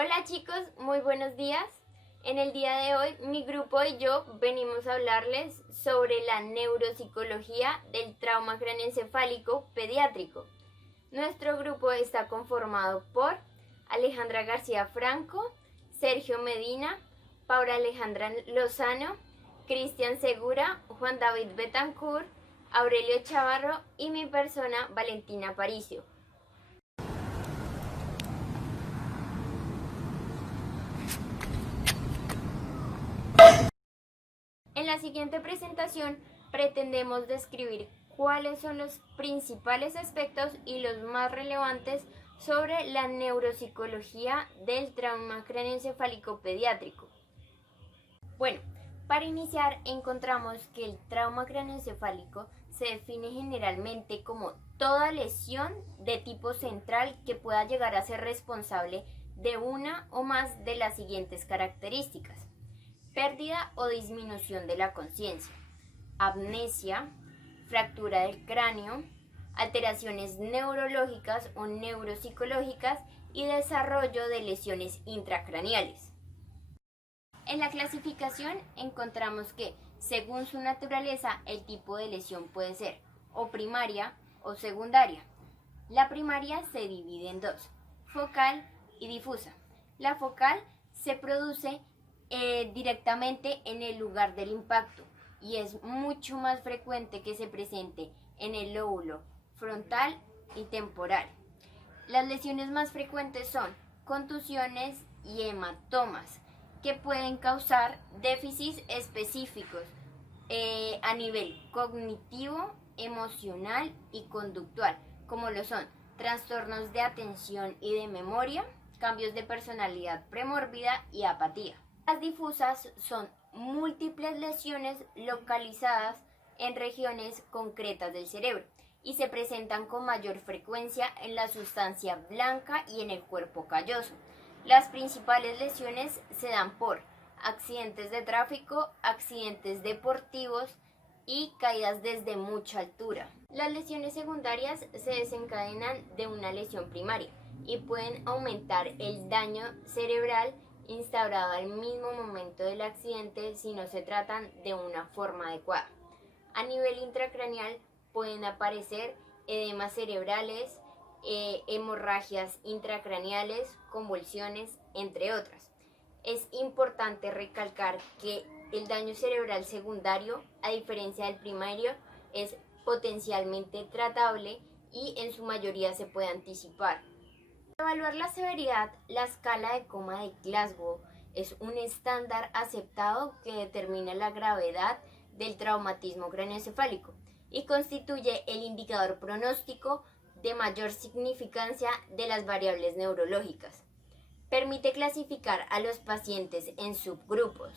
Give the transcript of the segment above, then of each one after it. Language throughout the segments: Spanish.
Hola chicos, muy buenos días. En el día de hoy mi grupo y yo venimos a hablarles sobre la neuropsicología del trauma craneoencefálico pediátrico. Nuestro grupo está conformado por Alejandra García Franco, Sergio Medina, Paula Alejandra Lozano, Cristian Segura, Juan David Betancourt, Aurelio Chavarro y mi persona Valentina Paricio. En la siguiente presentación pretendemos describir cuáles son los principales aspectos y los más relevantes sobre la neuropsicología del trauma craneoencefálico pediátrico. Bueno, para iniciar encontramos que el trauma craneoencefálico se define generalmente como toda lesión de tipo central que pueda llegar a ser responsable de una o más de las siguientes características: pérdida o disminución de la conciencia, amnesia, fractura del cráneo, alteraciones neurológicas o neuropsicológicas y desarrollo de lesiones intracraneales. En la clasificación encontramos que, según su naturaleza, el tipo de lesión puede ser o primaria o secundaria. La primaria se divide en dos: focal y difusa. La focal se produce directamente en el lugar del impacto y es mucho más frecuente que se presente en el lóbulo frontal y temporal. Las lesiones más frecuentes son contusiones y hematomas, que pueden causar déficits específicos a nivel cognitivo, emocional y conductual, como lo son trastornos de atención y de memoria, cambios de personalidad premórbida y apatía. Las difusas son múltiples lesiones localizadas en regiones concretas del cerebro y se presentan con mayor frecuencia en la sustancia blanca y en el cuerpo calloso. Las principales lesiones se dan por accidentes de tráfico, accidentes deportivos y caídas desde mucha altura. Las lesiones secundarias se desencadenan de una lesión primaria y pueden aumentar el daño cerebral instaurado al mismo momento del accidente si no se tratan de una forma adecuada. A nivel intracraneal pueden aparecer edemas cerebrales, hemorragias intracraneales, convulsiones, entre otras. Es importante recalcar que el daño cerebral secundario, a diferencia del primario, es potencialmente tratable y en su mayoría se puede anticipar. Para evaluar la severidad, la escala de coma de Glasgow es un estándar aceptado que determina la gravedad del traumatismo craneoencefálico y constituye el indicador pronóstico de mayor significancia de las variables neurológicas. Permite clasificar a los pacientes en subgrupos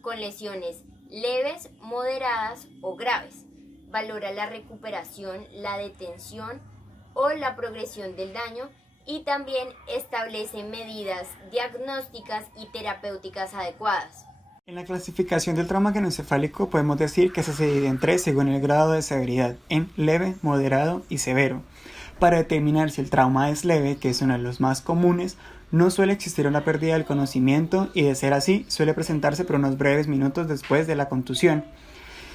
con lesiones leves, moderadas o graves. Valora la recuperación, la detención o la progresión del daño y también establece medidas diagnósticas y terapéuticas adecuadas. En la clasificación del trauma craneoencefálico podemos decir que se divide en tres según el grado de severidad, en leve, moderado y severo. Para determinar si el trauma es leve, que es uno de los más comunes, no suele existir una pérdida del conocimiento y, de ser así, suele presentarse por unos breves minutos después de la contusión.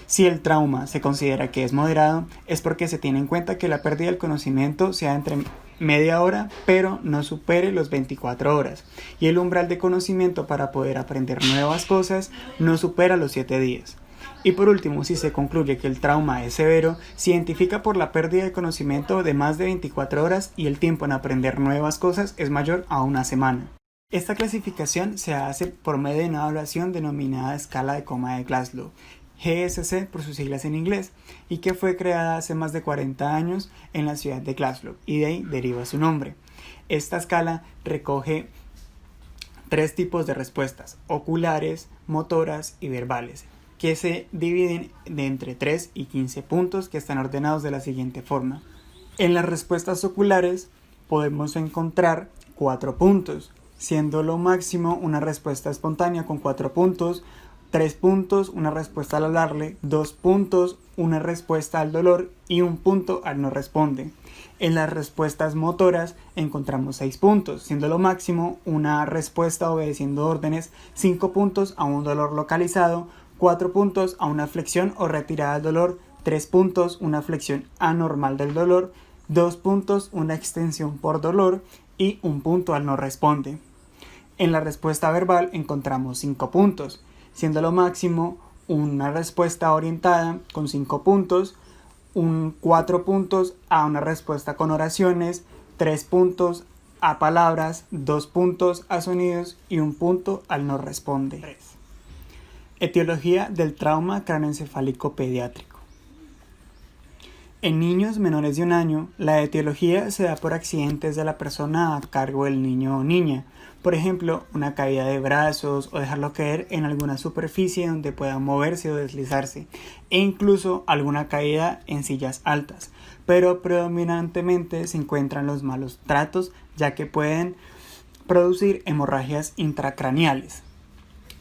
Si el trauma se considera que es moderado, es porque se tiene en cuenta que la pérdida del conocimiento sea entre media hora, pero no supere los 24 horas, y el umbral de conocimiento para poder aprender nuevas cosas no supera los 7 días. Y por último, si se concluye que el trauma es severo, se identifica por la pérdida de conocimiento de más de 24 horas y el tiempo en aprender nuevas cosas es mayor a una semana. Esta clasificación se hace por medio de una evaluación denominada escala de coma de Glasgow, GSC por sus siglas en inglés, y que fue creada hace más de 40 años en la ciudad de Glasgow, y de ahí deriva su nombre. Esta escala recoge tres tipos de respuestas: oculares, motoras y verbales, que se dividen de entre 3 y 15 puntos que están ordenados de la siguiente forma. En las respuestas oculares podemos encontrar 4 puntos, siendo lo máximo una respuesta espontánea con 4 puntos, 3 puntos una respuesta al hablarle, 2 puntos una respuesta al dolor y 1 punto al no responde. En las respuestas motoras encontramos 6 puntos, siendo lo máximo una respuesta obedeciendo órdenes, 5 puntos a un dolor localizado, 4 puntos a una flexión o retirada del dolor, 3 puntos una flexión anormal del dolor, 2 puntos una extensión por dolor y 1 punto al no responde. En la respuesta verbal encontramos 5 puntos, siendo lo máximo una respuesta orientada con 5 puntos, 4 puntos a una respuesta con oraciones, 3 puntos a palabras, 2 puntos a sonidos y 1 punto al no responde. 3. Etiología del trauma craneoencefálico pediátrico. En niños menores de 1 año, la etiología se da por accidentes de la persona a cargo del niño o niña. Por ejemplo, una caída de brazos o dejarlo caer en alguna superficie donde pueda moverse o deslizarse, e incluso alguna caída en sillas altas. Pero predominantemente se encuentran los malos tratos, ya que pueden producir hemorragias intracraneales.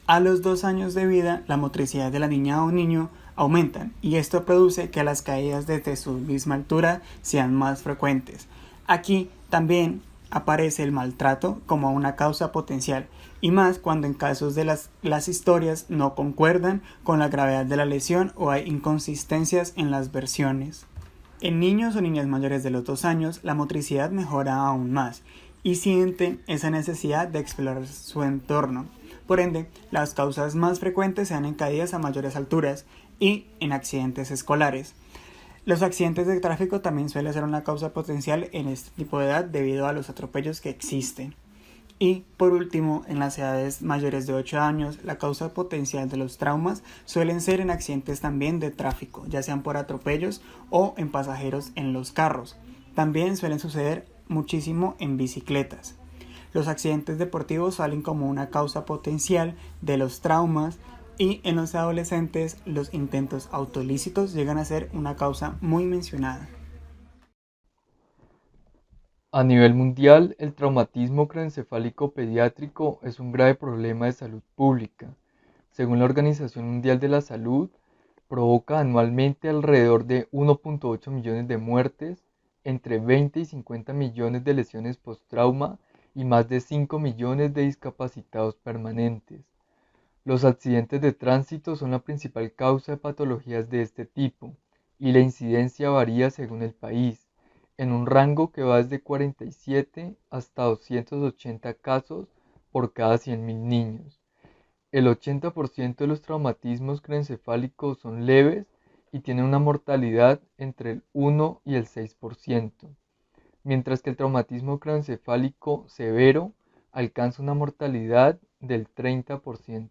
A los 2 años de vida, la motricidad de la niña o niño aumentan y esto produce que las caídas desde su misma altura sean más frecuentes. Aquí también aparece el maltrato como una causa potencial y más cuando en casos de las historias no concuerdan con la gravedad de la lesión o hay inconsistencias en las versiones. En niños o niñas mayores de los 2 años, la motricidad mejora aún más y sienten esa necesidad de explorar su entorno. Por ende, las causas más frecuentes se dan en caídas a mayores alturas y en accidentes escolares. Los accidentes de tráfico también suelen ser una causa potencial en este tipo de edad debido a los atropellos que existen. Y por último, en las edades mayores de 8 años, la causa potencial de los traumas suelen ser en accidentes también de tráfico, ya sean por atropellos o en pasajeros en los carros. También suelen suceder muchísimo en bicicletas. Los accidentes deportivos salen como una causa potencial de los traumas y en los adolescentes los intentos autolícitos llegan a ser una causa muy mencionada. A nivel mundial, el traumatismo craneoencefálico pediátrico es un grave problema de salud pública. Según la Organización Mundial de la Salud, provoca anualmente alrededor de 1.8 millones de muertes, entre 20 y 50 millones de lesiones post-trauma y más de 5 millones de discapacitados permanentes. Los accidentes de tránsito son la principal causa de patologías de este tipo, y la incidencia varía según el país, en un rango que va desde 47 hasta 280 casos por cada 100.000 niños. El 80% de los traumatismos craneoencefálicos son leves y tienen una mortalidad entre el 1 y el 6%, mientras que el traumatismo craneoencefálico severo alcanza una mortalidad del 30%.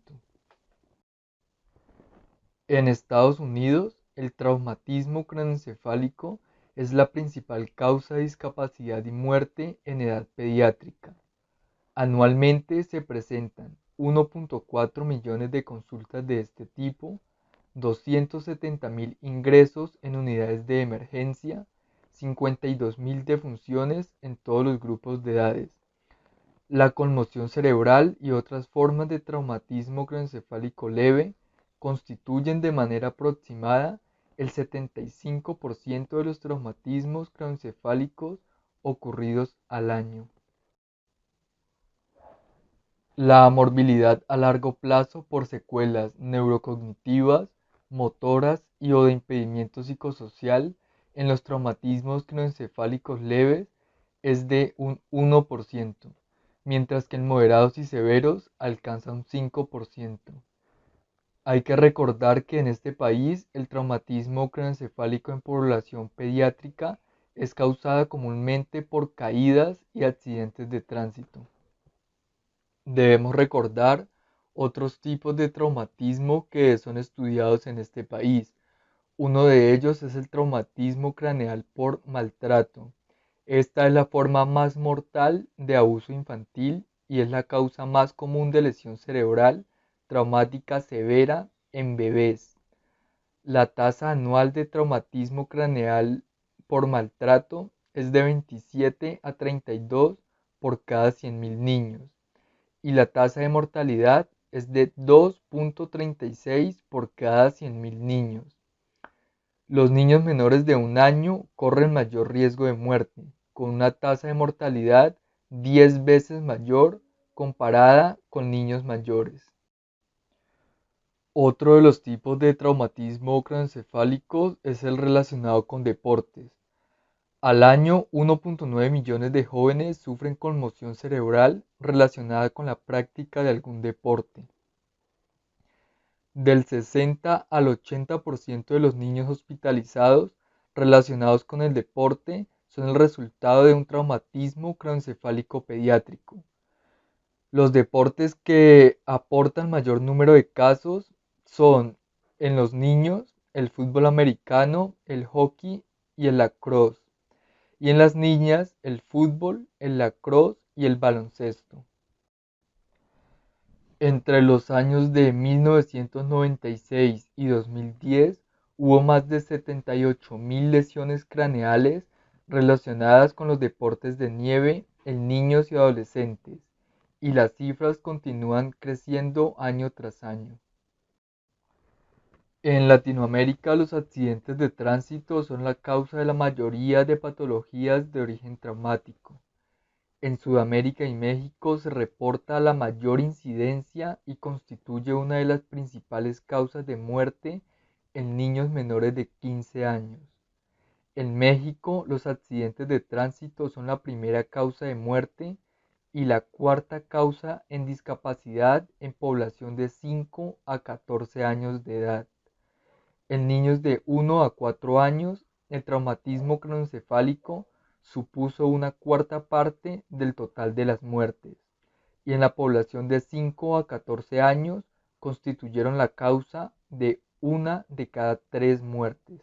En Estados Unidos, el traumatismo craneoencefálico es la principal causa de discapacidad y muerte en edad pediátrica. Anualmente se presentan 1.4 millones de consultas de este tipo, 270.000 ingresos en unidades de emergencia, 52.000 defunciones en todos los grupos de edades. La conmoción cerebral y otras formas de traumatismo craneoencefálico leve constituyen de manera aproximada el 75% de los traumatismos craneoencefálicos ocurridos al año. La morbilidad a largo plazo por secuelas neurocognitivas, motoras y o de impedimento psicosocial en los traumatismos craneoencefálicos leves es de un 1%, mientras que en moderados y severos alcanza un 5%. Hay que recordar que en este país el traumatismo craneoencefálico en población pediátrica es causada comúnmente por caídas y accidentes de tránsito. Debemos recordar otros tipos de traumatismo que son estudiados en este país. Uno de ellos es el traumatismo craneal por maltrato. Esta es la forma más mortal de abuso infantil y es la causa más común de lesión cerebral traumática severa en bebés. La tasa anual de traumatismo craneal por maltrato es de 27 a 32 por cada 100.000 niños y la tasa de mortalidad es de 2,36 por cada 100.000 niños. Los niños menores de 1 año corren mayor riesgo de muerte, con una tasa de mortalidad 10 veces mayor comparada con niños mayores. Otro de los tipos de traumatismo craneoencefálico es el relacionado con deportes. Al año, 1,9 millones de jóvenes sufren conmoción cerebral relacionada con la práctica de algún deporte. Del 60 al 80% de los niños hospitalizados relacionados con el deporte son el resultado de un traumatismo craneoencefálico pediátrico. Los deportes que aportan mayor número de casos son en los niños el fútbol americano, el hockey y el lacrosse, y en las niñas el fútbol, el lacrosse y el baloncesto. Entre los años de 1996 y 2010 hubo más de 78.000 lesiones craneales relacionadas con los deportes de nieve en niños y adolescentes, y las cifras continúan creciendo año tras año. En Latinoamérica, los accidentes de tránsito son la causa de la mayoría de patologías de origen traumático. En Sudamérica y México se reporta la mayor incidencia y constituye una de las principales causas de muerte en niños menores de 15 años. En México, los accidentes de tránsito son la primera causa de muerte y la cuarta causa en discapacidad en población de 5 a 14 años de edad. En niños de 1 a 4 años, el traumatismo craneoencefálico supuso una cuarta parte del total de las muertes, y en la población de 5 a 14 años constituyeron la causa de 1 de cada 3 muertes.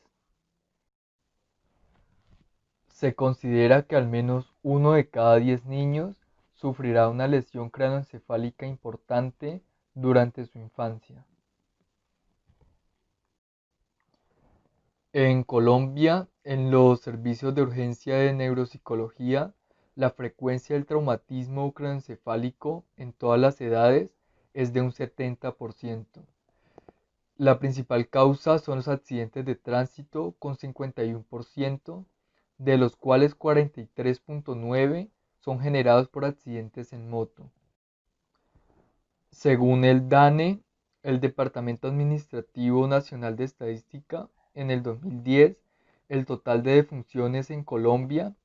Se considera que al menos 1 de cada 10 niños sufrirá una lesión craneoencefálica importante durante su infancia. En Colombia, en los servicios de urgencia de neuropsicología, la frecuencia del traumatismo craneoencefálico en todas las edades es de un 70%. La principal causa son los accidentes de tránsito con 51%, de los cuales 43,9% son generados por accidentes en moto. Según el DANE, el Departamento Administrativo Nacional de Estadística, en el 2010, el total de defunciones en Colombia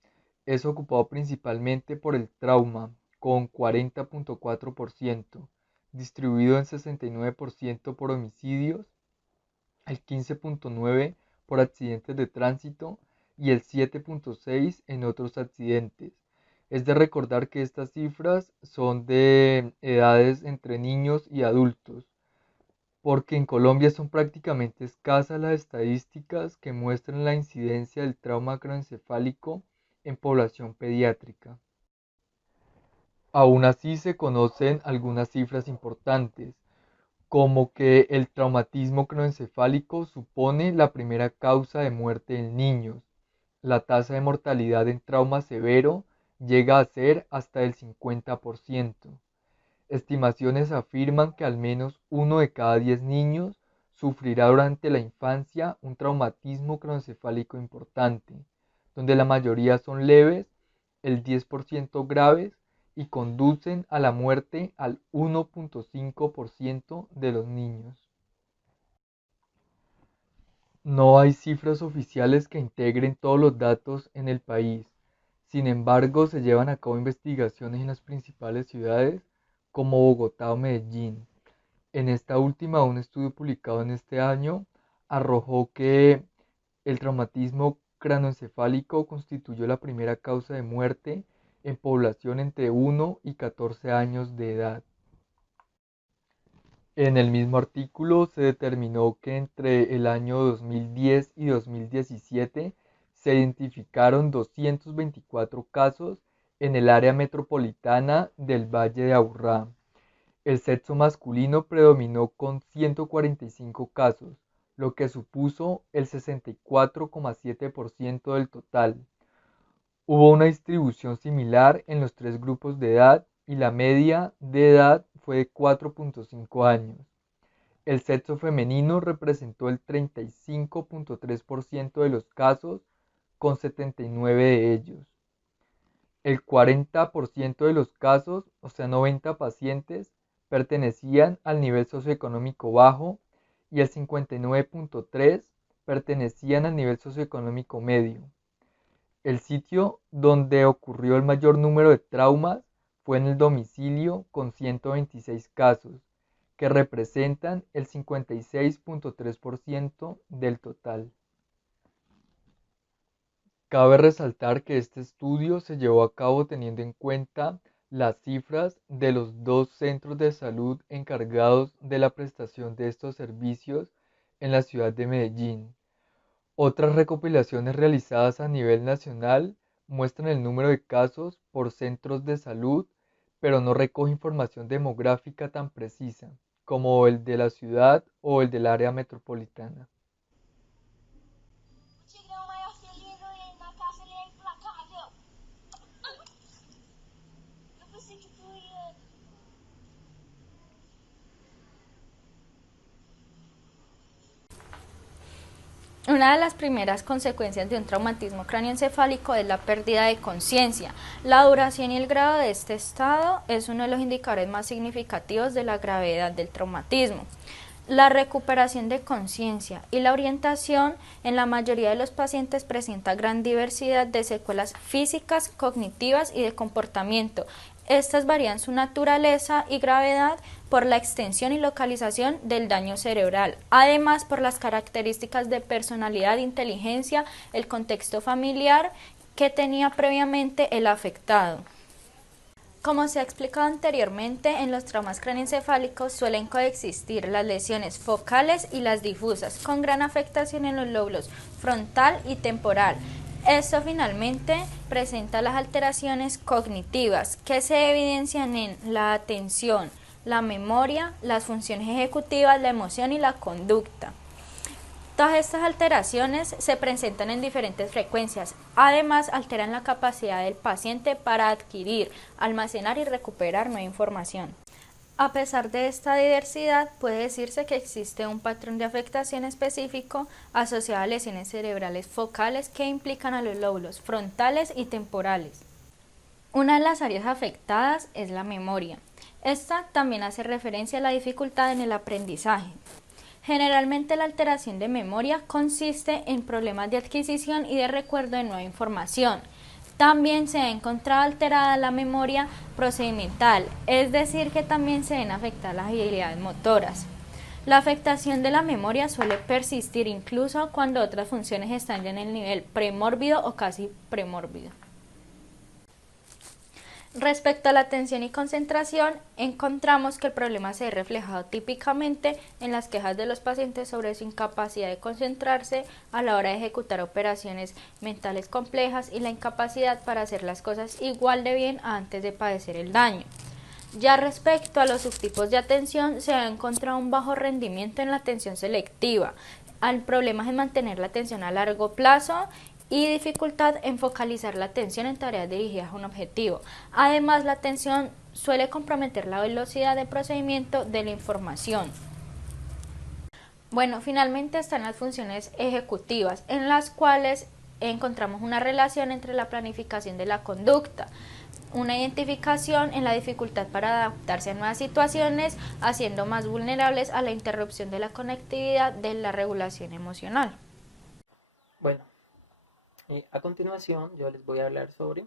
es ocupado principalmente por el trauma, con 40,4%, distribuido en 69% por homicidios, el 15,9% por accidentes de tránsito y el 7,6% en otros accidentes. Es de recordar que estas cifras son de edades entre niños y adultos, porque en Colombia son prácticamente escasas las estadísticas que muestran la incidencia del trauma craneoencefálico en población pediátrica. Aún así se conocen algunas cifras importantes, como que el traumatismo craneoencefálico supone la primera causa de muerte en niños. La tasa de mortalidad en trauma severo llega a ser hasta el 50%. Estimaciones afirman que al menos 1 de cada 10 niños sufrirá durante la infancia un traumatismo craneoencefálico importante, donde la mayoría son leves, el 10% graves y conducen a la muerte al 1,5% de los niños. No hay cifras oficiales que integren todos los datos en el país. Sin embargo, se llevan a cabo investigaciones en las principales ciudades como Bogotá o Medellín. En esta última, un estudio publicado en este año arrojó que el traumatismo craneoencefálico constituyó la primera causa de muerte en población entre 1 y 14 años de edad. En el mismo artículo se determinó que entre el año 2010 y 2017 se identificaron 224 casos en el área metropolitana del Valle de Aburrá. El sexo masculino predominó con 145 casos, lo que supuso el 64,7% del total. Hubo una distribución similar en los 3 grupos de edad y la media de edad fue de 4,5 años. El sexo femenino representó el 35,3% de los casos, con 79 de ellos. El 40% de los casos, o sea 90 pacientes, pertenecían al nivel socioeconómico bajo y el 59,3% pertenecían al nivel socioeconómico medio. El sitio donde ocurrió el mayor número de traumas fue en el domicilio, con 126 casos, que representan el 56,3% del total. Cabe resaltar que este estudio se llevó a cabo teniendo en cuenta las cifras de los 2 centros de salud encargados de la prestación de estos servicios en la ciudad de Medellín. Otras recopilaciones realizadas a nivel nacional muestran el número de casos por centros de salud, pero no recoge información demográfica tan precisa como el de la ciudad o el del área metropolitana. Una de las primeras consecuencias de un traumatismo cráneoencefálico es la pérdida de conciencia. La duración y el grado de este estado es uno de los indicadores más significativos de la gravedad del traumatismo. La recuperación de conciencia y la orientación en la mayoría de los pacientes presenta gran diversidad de secuelas físicas, cognitivas y de comportamiento. Estas varían su naturaleza y gravedad por la extensión y localización del daño cerebral, además por las características de personalidad, inteligencia, el contexto familiar que tenía previamente el afectado. Como se ha explicado anteriormente, en los traumas craneoencefálicos suelen coexistir las lesiones focales y las difusas, con gran afectación en los lóbulos frontal y temporal. Esto finalmente presenta las alteraciones cognitivas que se evidencian en la atención, la memoria, las funciones ejecutivas, la emoción y la conducta. Todas estas alteraciones se presentan en diferentes frecuencias, además alteran la capacidad del paciente para adquirir, almacenar y recuperar nueva información. A pesar de esta diversidad, puede decirse que existe un patrón de afectación específico asociado a lesiones cerebrales focales que implican a los lóbulos frontales y temporales. Una de las áreas afectadas es la memoria. Esta también hace referencia a la dificultad en el aprendizaje. Generalmente la alteración de memoria consiste en problemas de adquisición y de recuerdo de nueva información. También se ha encontrado alterada la memoria procedimental, es decir, que también se ven afectadas las habilidades motoras. La afectación de la memoria suele persistir incluso cuando otras funciones están ya en el nivel premórbido o casi premórbido. Respecto a la atención y concentración, encontramos que el problema se ve reflejado típicamente en las quejas de los pacientes sobre su incapacidad de concentrarse a la hora de ejecutar operaciones mentales complejas y la incapacidad para hacer las cosas igual de bien antes de padecer el daño. Ya respecto a los subtipos de atención, se ha encontrado un bajo rendimiento en la atención selectiva, al problema en mantener la atención a largo plazo y dificultad en focalizar la atención en tareas dirigidas a un objetivo. Además, la atención suele comprometer la velocidad de procesamiento de la información. Bueno, finalmente están las funciones ejecutivas, en las cuales encontramos una relación entre la planificación de la conducta, una identificación en la dificultad para adaptarse a nuevas situaciones, haciendo más vulnerables a la interrupción de la conectividad de la regulación emocional. Bueno, a continuación yo les voy a hablar sobre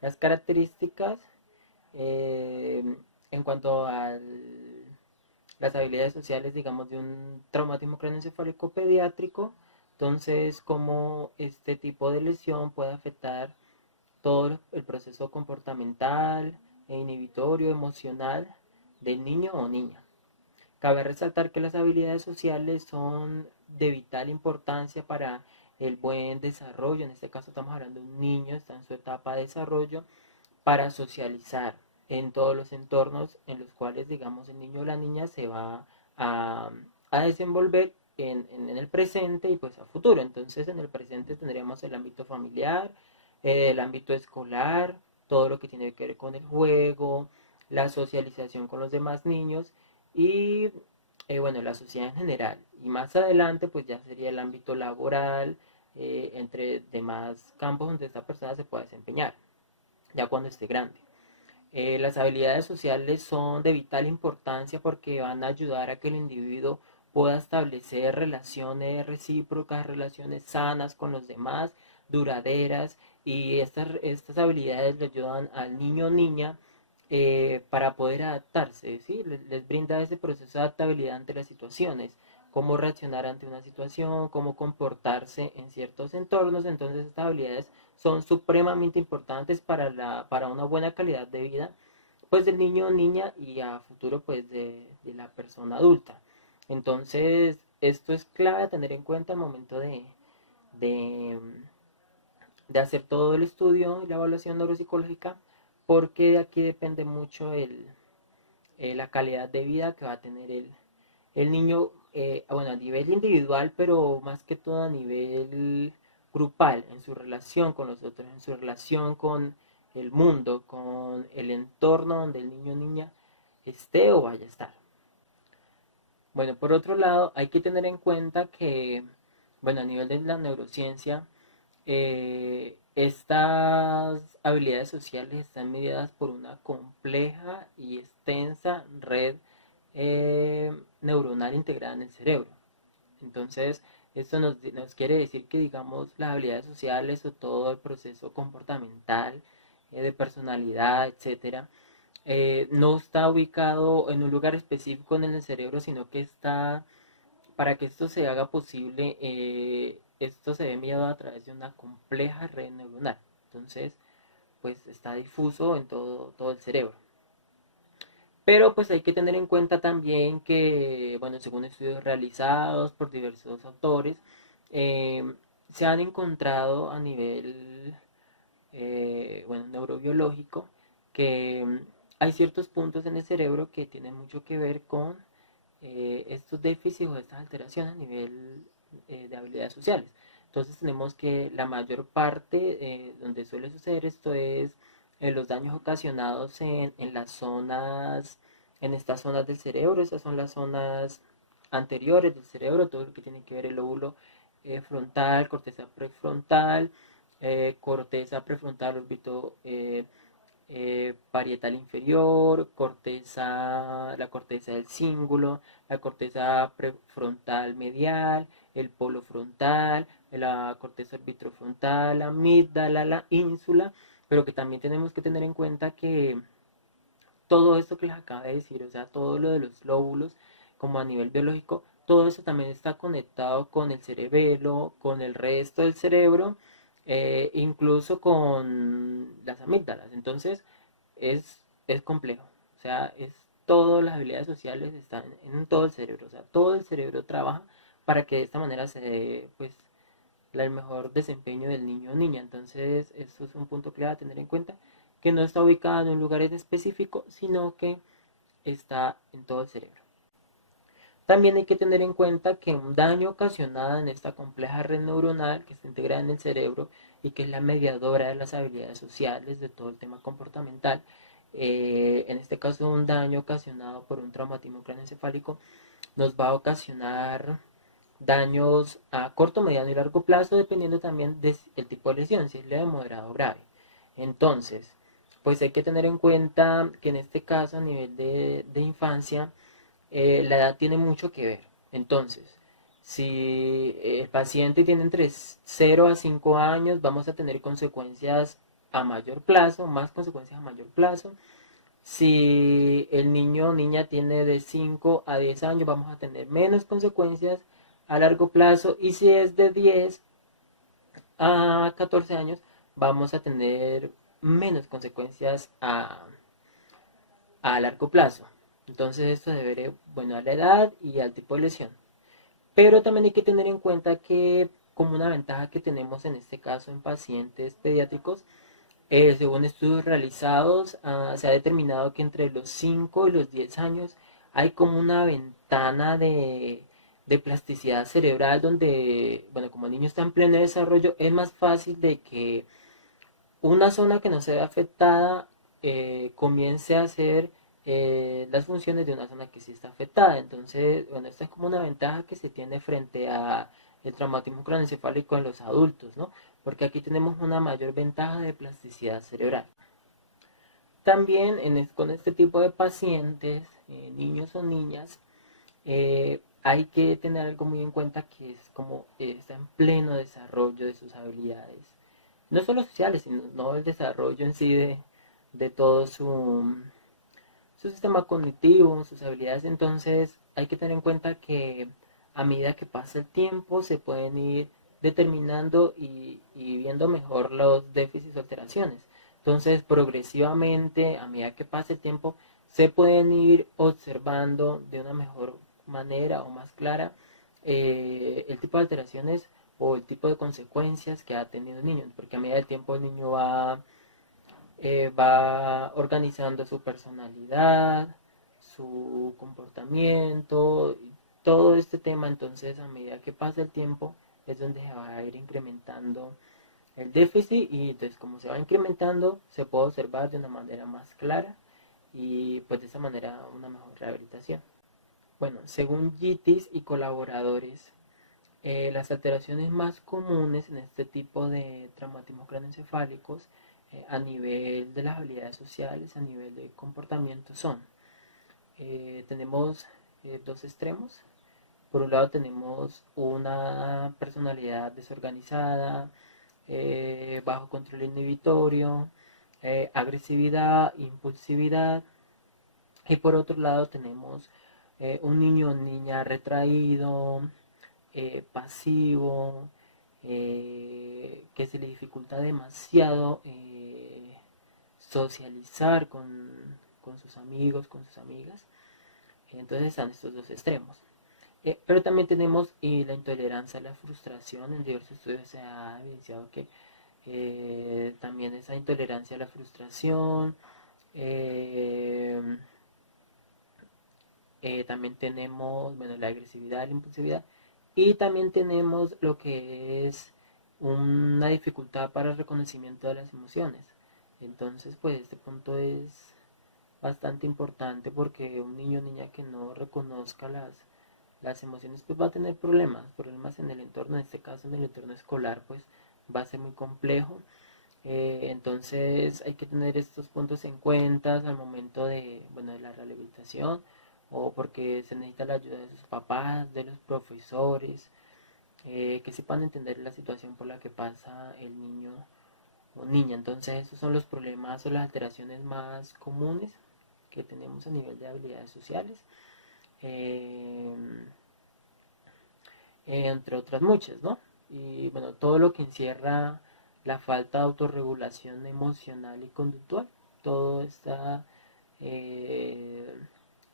las características en cuanto a las habilidades sociales, digamos, de un traumatismo craneoencefálico pediátrico. Entonces, cómo este tipo de lesión puede afectar todo el proceso comportamental e inhibitorio emocional del niño o niña. Cabe resaltar que las habilidades sociales son de vital importancia para el buen desarrollo. En este caso estamos hablando de un niño, está en su etapa de desarrollo, para socializar en todos los entornos en los cuales, digamos, el niño o la niña se va a desenvolver en el presente y pues a futuro. Entonces en el presente tendríamos el ámbito familiar, el ámbito escolar, todo lo que tiene que ver con el juego, la socialización con los demás niños y bueno, la sociedad en general. Y más adelante pues ya sería el ámbito laboral, entre demás campos donde esta persona se pueda desempeñar, ya cuando esté grande. Las habilidades sociales son de vital importancia porque van a ayudar a que el individuo pueda establecer relaciones recíprocas, relaciones sanas con los demás, duraderas, y estas habilidades le ayudan al niño o niña para poder adaptarse, ¿sí? Les brinda ese proceso de adaptabilidad ante las situaciones, cómo reaccionar ante una situación, cómo comportarse en ciertos entornos. Entonces estas habilidades son supremamente importantes para una buena calidad de vida pues del niño o niña y a futuro pues de la persona adulta. Entonces esto es clave a tener en cuenta al momento de, de hacer todo el estudio y la evaluación neuropsicológica, porque de aquí depende mucho la calidad de vida que va a tener el niño, bueno, a nivel individual, pero más que todo a nivel grupal, en su relación con los otros, en su relación con el mundo, con el entorno donde el niño o niña esté o vaya a estar. Bueno, por otro lado, hay que tener en cuenta que, bueno, a nivel de la neurociencia, estas habilidades sociales están mediadas por una compleja y extensa red neuronal integrada en el cerebro. Entonces, esto nos quiere decir que, digamos, las habilidades sociales o todo el proceso comportamental, de personalidad, etcétera, no está ubicado en un lugar específico en el cerebro, sino que está, para que esto se haga posible, esto se ve enviado a través de una compleja red neuronal. Entonces, pues está difuso en todo el cerebro. Pero pues hay que tener en cuenta también que, bueno, según estudios realizados por diversos autores, se han encontrado a nivel, bueno, neurobiológico, que hay ciertos puntos en el cerebro que tienen mucho que ver con estos déficits o estas alteraciones a nivel de habilidades sociales. Entonces tenemos que la mayor parte donde suele suceder esto es los daños ocasionados en las zonas, en estas zonas del cerebro. Esas son las zonas anteriores del cerebro, todo lo que tiene que ver el lóbulo frontal, corteza prefrontal, corteza prefrontal, órbito parietal inferior, la corteza del cíngulo, la corteza prefrontal medial, el polo frontal, la corteza orbitrofrontal, la amígdala, la ínsula, pero que también tenemos que tener en cuenta que todo esto que les acabo de decir, o sea, todo lo de los lóbulos, como a nivel biológico, todo eso también está conectado con el cerebelo, con el resto del cerebro, incluso con las amígdalas. Entonces es complejo, o sea, todas las habilidades sociales están en todo el cerebro, o sea, todo el cerebro trabaja para que de esta manera se dé pues el mejor desempeño del niño o niña. Entonces esto es un punto clave a tener en cuenta, que no está ubicado en un lugar específico, sino que está en todo el cerebro. También hay que tener en cuenta que un daño ocasionado en esta compleja red neuronal que está integrada en el cerebro y que es la mediadora de las habilidades sociales, de todo el tema comportamental, en este caso un daño ocasionado por un traumatismo craneoencefálico, nos va a ocasionar daños a corto, mediano y largo plazo, dependiendo también del tipo de lesión, si es leve, moderado o grave. Entonces, pues hay que tener en cuenta que en este caso, a nivel de infancia, la edad tiene mucho que ver. Entonces, si el paciente tiene entre 0 a 5 años, vamos a tener consecuencias a mayor plazo, más consecuencias a mayor plazo. Si el niño o niña tiene de 5 a 10 años, vamos a tener menos consecuencias a largo plazo. Y si es de 10 a 14 años, vamos a tener menos consecuencias a largo plazo. Entonces esto se debe, bueno, a la edad y al tipo de lesión. Pero también hay que tener en cuenta que, como una ventaja que tenemos en este caso en pacientes pediátricos, según estudios realizados, se ha determinado que entre los 5 y los 10 años hay como una ventana de plasticidad cerebral donde, bueno, como el niño está en pleno desarrollo, es más fácil de que una zona que no se ve afectada comience a ser las funciones de una zona que sí está afectada. Entonces, bueno, esta es como una ventaja que se tiene frente a el traumatismo craneoencefálico en los adultos, ¿no? Porque aquí tenemos una mayor ventaja de plasticidad cerebral. También con este tipo de pacientes, niños o niñas, hay que tener algo muy en cuenta, que es como está en pleno desarrollo de sus habilidades, no solo sociales, sino no el desarrollo en sí de todo su sistema cognitivo, sus habilidades. Entonces hay que tener en cuenta que a medida que pasa el tiempo se pueden ir determinando y viendo mejor los déficits o alteraciones. Entonces progresivamente, a medida que pasa el tiempo, se pueden ir observando de una mejor manera o más clara el tipo de alteraciones o el tipo de consecuencias que ha tenido el niño, porque a medida del tiempo el niño va organizando su personalidad, su comportamiento, todo este tema. Entonces a medida que pasa el tiempo es donde se va a ir incrementando el déficit, y entonces como se va incrementando se puede observar de una manera más clara y pues de esa manera una mejor rehabilitación. Bueno, según Gitis y colaboradores, las alteraciones más comunes en este tipo de traumatismos craneoencefálicos a nivel de las habilidades sociales, a nivel de comportamiento son, tenemos dos extremos. Por un lado tenemos una personalidad desorganizada, bajo control inhibitorio, agresividad, impulsividad. Y por otro lado tenemos un niño o niña retraído, pasivo, que se le dificulta demasiado socializar con sus amigos, con sus amigas. Entonces están estos dos extremos. Pero también tenemos la intolerancia a la frustración. En diversos estudios se ha evidenciado que también esa intolerancia a la frustración, también tenemos, bueno, la agresividad, la impulsividad, y también tenemos lo que es una dificultad para el reconocimiento de las emociones. Entonces, pues este punto es bastante importante, porque un niño o niña que no reconozca las emociones, pues va a tener problemas en el entorno. En este caso en el entorno escolar, pues va a ser muy complejo. Entonces hay que tener estos puntos en cuenta al momento de la rehabilitación, o porque se necesita la ayuda de sus papás, de los profesores, que sepan entender la situación por la que pasa el niño o niña. Entonces esos son los problemas o las alteraciones más comunes que tenemos a nivel de habilidades sociales, entre otras muchas, ¿no? Y bueno, todo lo que encierra la falta de autorregulación emocional y conductual, toda esta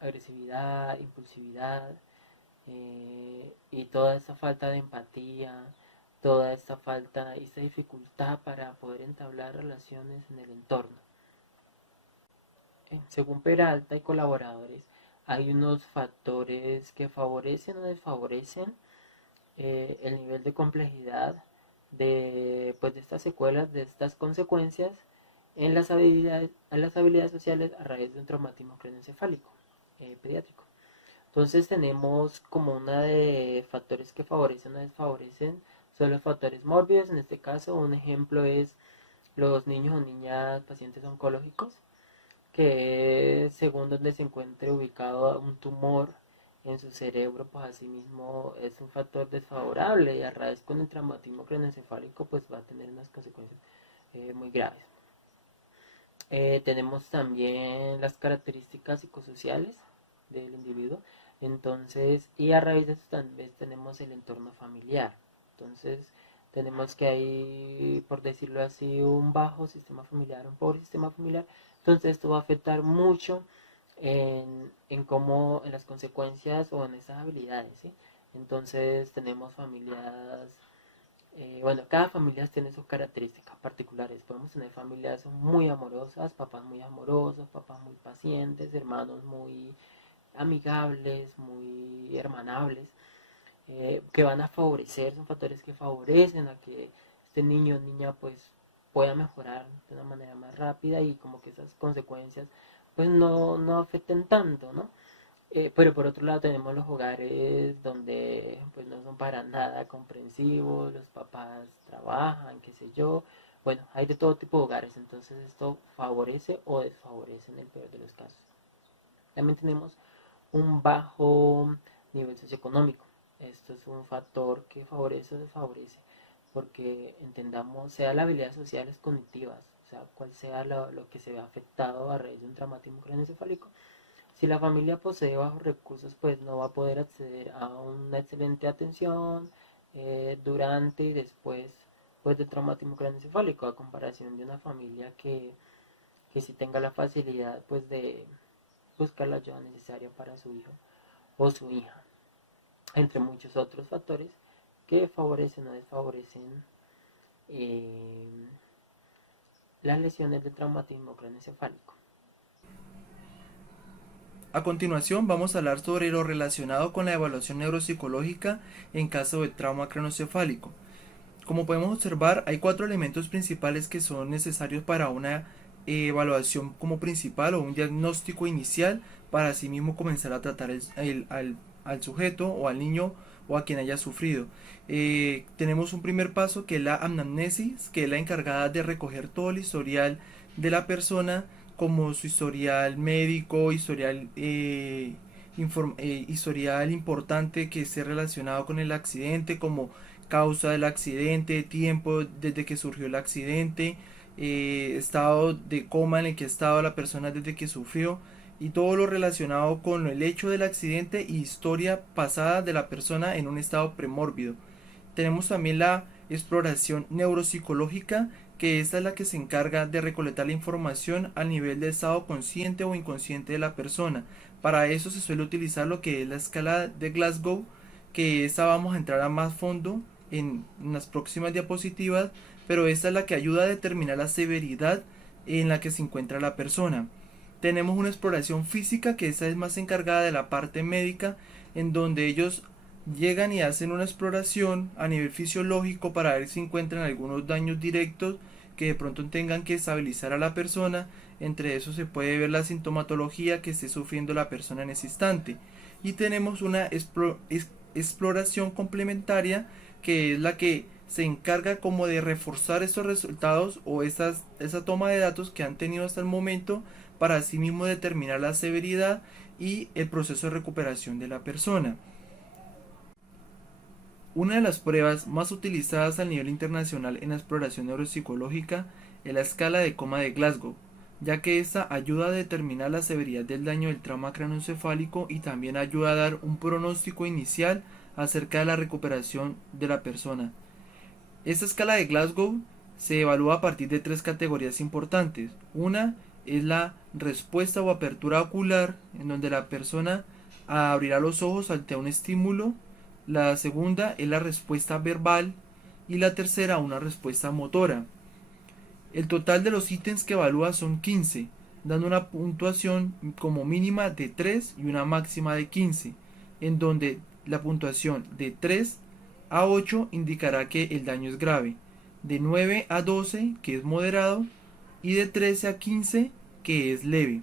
agresividad, impulsividad, y toda esta falta de empatía, toda esta falta y esta dificultad para poder entablar relaciones en el entorno. Según Peralta y colaboradores, hay unos factores que favorecen o desfavorecen el nivel de complejidad de estas secuelas, de estas consecuencias en las habilidades sociales a raíz de un traumatismo craneoencefálico pediátrico. Entonces tenemos como una de factores que favorecen o desfavorecen son los factores mórbidos. En este caso, un ejemplo es los niños o niñas pacientes oncológicos, que según donde se encuentre ubicado un tumor en su cerebro, pues asimismo es un factor desfavorable, y a raíz con el traumatismo craneoencefálico pues va a tener unas consecuencias muy graves. Tenemos también las características psicosociales del individuo. Entonces, y a raíz de eso también tenemos el entorno familiar. Entonces tenemos que hay, por decirlo así, un bajo sistema familiar, un pobre sistema familiar. Entonces esto va a afectar mucho en cómo, en las consecuencias o en esas habilidades, ¿sí? Entonces tenemos familias, cada familia tiene sus características particulares. Podemos tener familias muy amorosas, papás muy amorosos, papás muy pacientes, hermanos muy amigables, muy hermanables, que van a favorecer, son factores que favorecen a que este niño o niña pues pueda mejorar de una manera más rápida, y como que esas consecuencias pues no afecten tanto, ¿no? Pero por otro lado tenemos los hogares donde pues no son para nada comprensivos, los papás trabajan, qué sé yo. Bueno, hay de todo tipo de hogares, entonces esto favorece o desfavorece en el peor de los casos. También tenemos un bajo nivel socioeconómico. Esto es un factor que favorece o desfavorece, porque entendamos, sea la habilidad sociales cognitivas, o sea, cuál sea lo que se ve afectado a raíz de un traumatismo craneoencefálico. Si la familia posee bajos recursos, pues no va a poder acceder a una excelente atención durante y después pues, del traumatismo craneoencefálico, a comparación de una familia que sí tenga la facilidad pues, de buscar la ayuda necesaria para su hijo o su hija, entre muchos otros factores que favorecen o desfavorecen las lesiones de traumatismo craneoencefálico. A continuación vamos a hablar sobre lo relacionado con la evaluación neuropsicológica en caso de trauma craneoencefálico. Como podemos observar, hay 4 elementos principales que son necesarios para una evaluación como principal o un diagnóstico inicial para así mismo comenzar a tratar al sujeto o al niño o a quien haya sufrido. Tenemos un primer paso que es la anamnesis, que es la encargada de recoger todo el historial de la persona, como su historial médico, historial importante que esté relacionado con el accidente, como causa del accidente, tiempo desde que surgió el accidente, estado de coma en el que estaba la persona desde que sufrió, y todo lo relacionado con el hecho del accidente y historia pasada de la persona en un estado premórbido. Tenemos también la exploración neuropsicológica, que esta es la que se encarga de recolectar la información a nivel del estado consciente o inconsciente de la persona. Para eso se suele utilizar lo que es la escala de Glasgow, que esta vamos a entrar a más fondo en las próximas diapositivas, pero esta es la que ayuda a determinar la severidad en la que se encuentra la persona. Tenemos una exploración física, que esta es más encargada de la parte médica, en donde ellos llegan y hacen una exploración a nivel fisiológico para ver si encuentran algunos daños directos que de pronto tengan que estabilizar a la persona. Entre eso se puede ver la sintomatología que esté sufriendo la persona en ese instante. Y tenemos una exploración complementaria, que es la que se encarga como de reforzar estos resultados o esa toma de datos que han tenido hasta el momento, para así mismo determinar la severidad y el proceso de recuperación de la persona. Una de las pruebas más utilizadas a nivel internacional en la exploración neuropsicológica es la escala de coma de Glasgow, ya que esta ayuda a determinar la severidad del daño del trauma craneoencefálico y también ayuda a dar un pronóstico inicial acerca de la recuperación de la persona. Esta escala de Glasgow se evalúa a partir de 3 categorías importantes. Una es la respuesta o apertura ocular, en donde la persona abrirá los ojos ante un estímulo. La segunda es la respuesta verbal y la tercera una respuesta motora. El total de los ítems que evalúa son 15, dando una puntuación como mínima de 3 y una máxima de 15, en donde la puntuación de 3 a 8 indicará que el daño es grave, de 9 a 12 que es moderado y de 13 a 15 que es leve.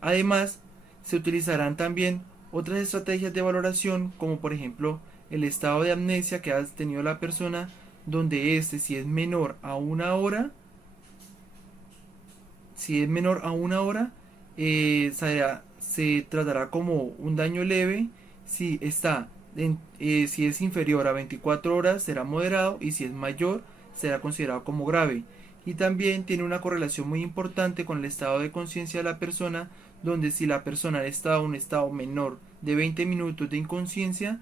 Además, se utilizarán también otras estrategias de valoración, como por ejemplo el estado de amnesia que ha tenido la persona, donde si es menor a una hora, se tratará como un daño leve. Si es inferior a 24 horas será moderado, y si es mayor será considerado como grave. Y también tiene una correlación muy importante con el estado de conciencia de la persona, donde si la persona está en un estado menor de 20 minutos de inconsciencia,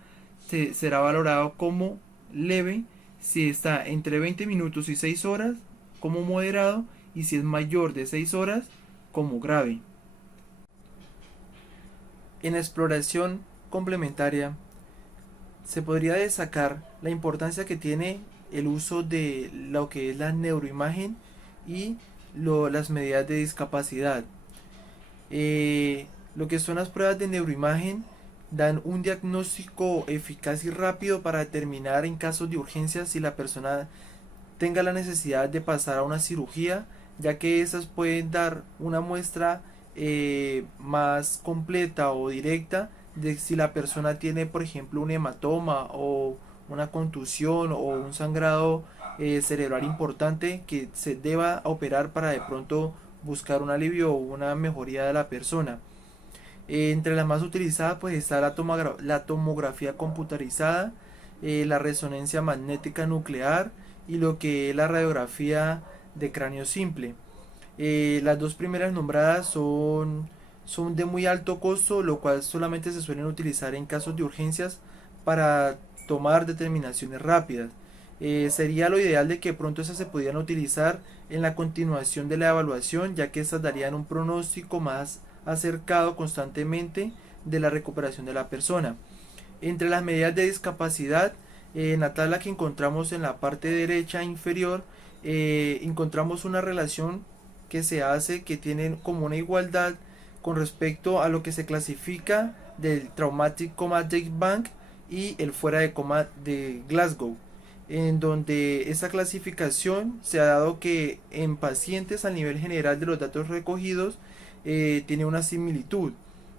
será valorado como leve. Si está entre 20 minutos y 6 horas, como moderado, y si es mayor de 6 horas, como grave. En la exploración complementaria se podría destacar la importancia que tiene el uso de lo que es la neuroimagen y las medidas de discapacidad. Lo que son las pruebas de neuroimagen dan un diagnóstico eficaz y rápido para determinar en casos de urgencia si la persona tenga la necesidad de pasar a una cirugía, ya que esas pueden dar una muestra más completa o directa de si la persona tiene, por ejemplo, un hematoma o una contusión o un sangrado cerebral importante que se deba operar para de pronto buscar un alivio o una mejoría de la persona. Entre las más utilizadas pues está la tomografía computarizada, la resonancia magnética nuclear y lo que es la radiografía de cráneo simple. Las dos primeras nombradas son de muy alto costo, lo cual solamente se suelen utilizar en casos de urgencias para tomar determinaciones rápidas. Sería lo ideal de que pronto esas se pudieran utilizar en la continuación de la evaluación, ya que estas darían un pronóstico más acercado constantemente de la recuperación de la persona. Entre las medidas de discapacidad, en la tabla que encontramos en la parte derecha inferior, encontramos una relación que se hace que tienen como una igualdad con respecto a lo que se clasifica del Traumatic Coma Bank y el fuera de coma de Glasgow, en donde esa clasificación se ha dado que en pacientes a nivel general de los datos recogidos tiene una similitud,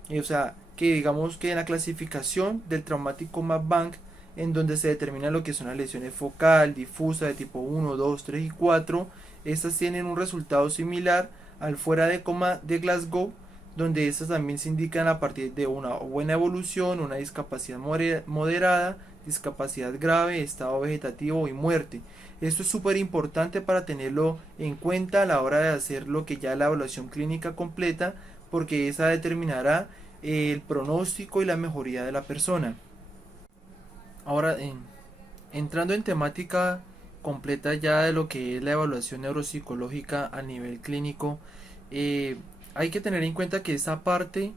o sea que digamos que en la clasificación del Traumatic Coma Bank, en donde se determina lo que son las lesiones focal, difusa de tipo 1, 2, 3 y 4, estas tienen un resultado similar al fuera de coma de Glasgow, donde estas también se indican a partir de una buena evolución, una discapacidad moderada, discapacidad grave, estado vegetativo y muerte. Esto es súper importante para tenerlo en cuenta a la hora de hacer lo que ya es la evaluación clínica completa, porque esa determinará el pronóstico y la mejoría de la persona. Ahora, entrando en temática completa ya de lo que es la evaluación neuropsicológica a nivel clínico, hay que tener en cuenta que esa parte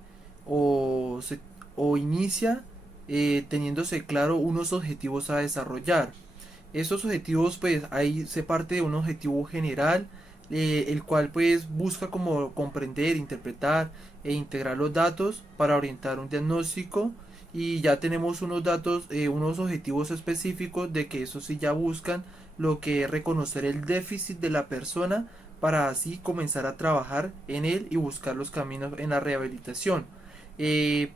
o inicia teniéndose claro unos objetivos a desarrollar. Estos objetivos pues ahí se parte de un objetivo general, el cual pues busca como comprender, interpretar e integrar los datos para orientar un diagnóstico, y ya tenemos unos datos, unos objetivos específicos de que eso sí ya buscan lo que es reconocer el déficit de la persona para así comenzar a trabajar en él y buscar los caminos en la rehabilitación.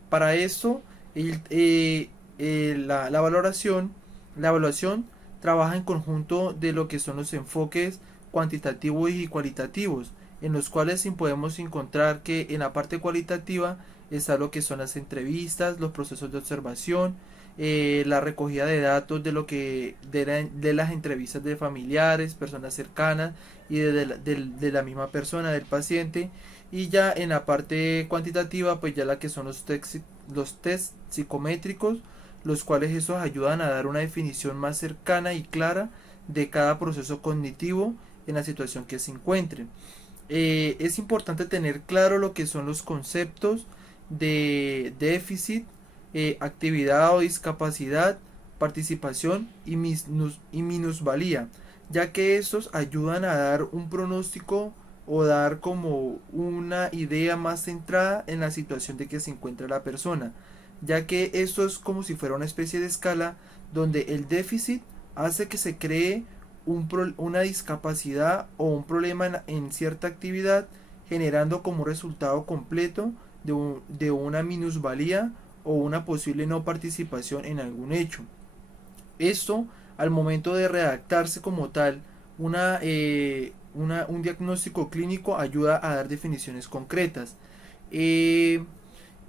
Para esto la evaluación trabaja en conjunto de lo que son los enfoques cuantitativos y cualitativos, en los cuales podemos encontrar que en la parte cualitativa está lo que son las entrevistas, los procesos de observación, la recogida de datos de lo que de las entrevistas de familiares, personas cercanas y de la misma persona, del paciente. Y ya en la parte cuantitativa pues ya la que son los test psicométricos, los cuales esos ayudan a dar una definición más cercana y clara de cada proceso cognitivo en la situación que se encuentre. Es importante tener claro lo que son los conceptos de déficit, actividad o discapacidad, participación y minusvalía, ya que estos ayudan a dar un pronóstico o dar como una idea más centrada en la situación de que se encuentra la persona, ya que esto es como si fuera una especie de escala donde el déficit hace que se cree una discapacidad o un problema en cierta actividad, generando como resultado completo de una minusvalía o una posible no participación en algún hecho. Esto, al momento de redactarse como tal un diagnóstico clínico, ayuda a dar definiciones concretas.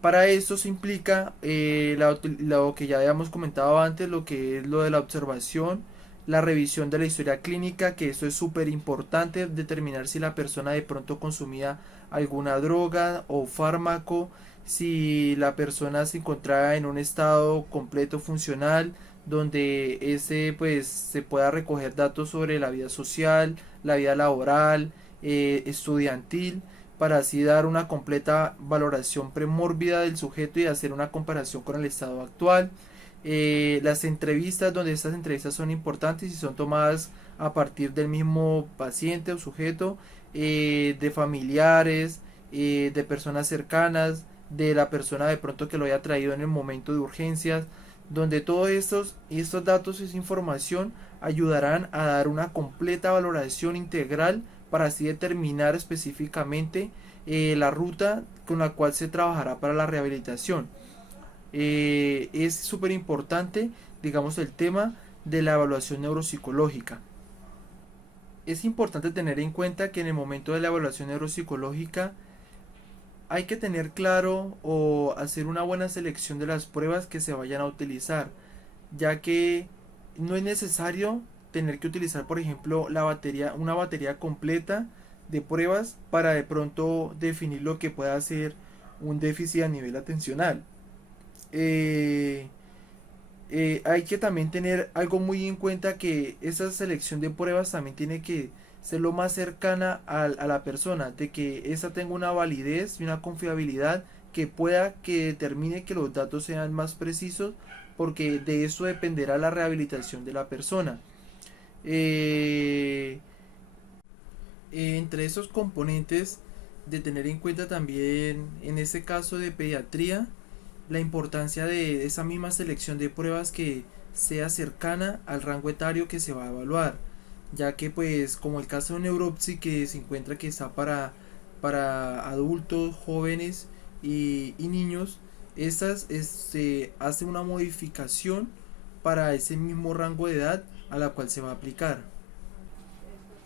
Para esto se implica lo que ya habíamos comentado antes, lo que es lo de la observación, la revisión de la historia clínica, que eso es súper importante, determinar si la persona de pronto consumía alguna droga o fármaco, si la persona se encontraba en un estado completo funcional, donde pues se pueda recoger datos sobre la vida social, la vida laboral, estudiantil, para así dar una completa valoración premórbida del sujeto y hacer una comparación con el estado actual. Las entrevistas, donde estas entrevistas son importantes y son tomadas a partir del mismo paciente o sujeto, de familiares, de personas cercanas, de la persona de pronto que lo haya traído en el momento de urgencias, donde todos estos datos y esa información ayudarán a dar una completa valoración integral para así determinar específicamente la ruta con la cual se trabajará para la rehabilitación. Es súper importante, digamos, el tema de la evaluación neuropsicológica. Es importante tener en cuenta que en el momento de la evaluación neuropsicológica hay que tener claro o hacer una buena selección de las pruebas que se vayan a utilizar, ya que no es necesario tener que utilizar, por ejemplo, una batería completa de pruebas para de pronto definir lo que pueda ser un déficit a nivel atencional. Hay que también tener algo muy en cuenta, que esa selección de pruebas también tiene que ser lo más cercana a la persona, de que esa tenga una validez y una confiabilidad que determine que los datos sean más precisos, porque de eso dependerá la rehabilitación de la persona. Entre esos componentes de tener en cuenta también, en este caso de pediatría, la importancia de esa misma selección de pruebas que sea cercana al rango etario que se va a evaluar, ya que pues como el caso de neuropsi, que se encuentra que está para adultos, jóvenes y niños, se hace una modificación para ese mismo rango de edad a la cual se va a aplicar.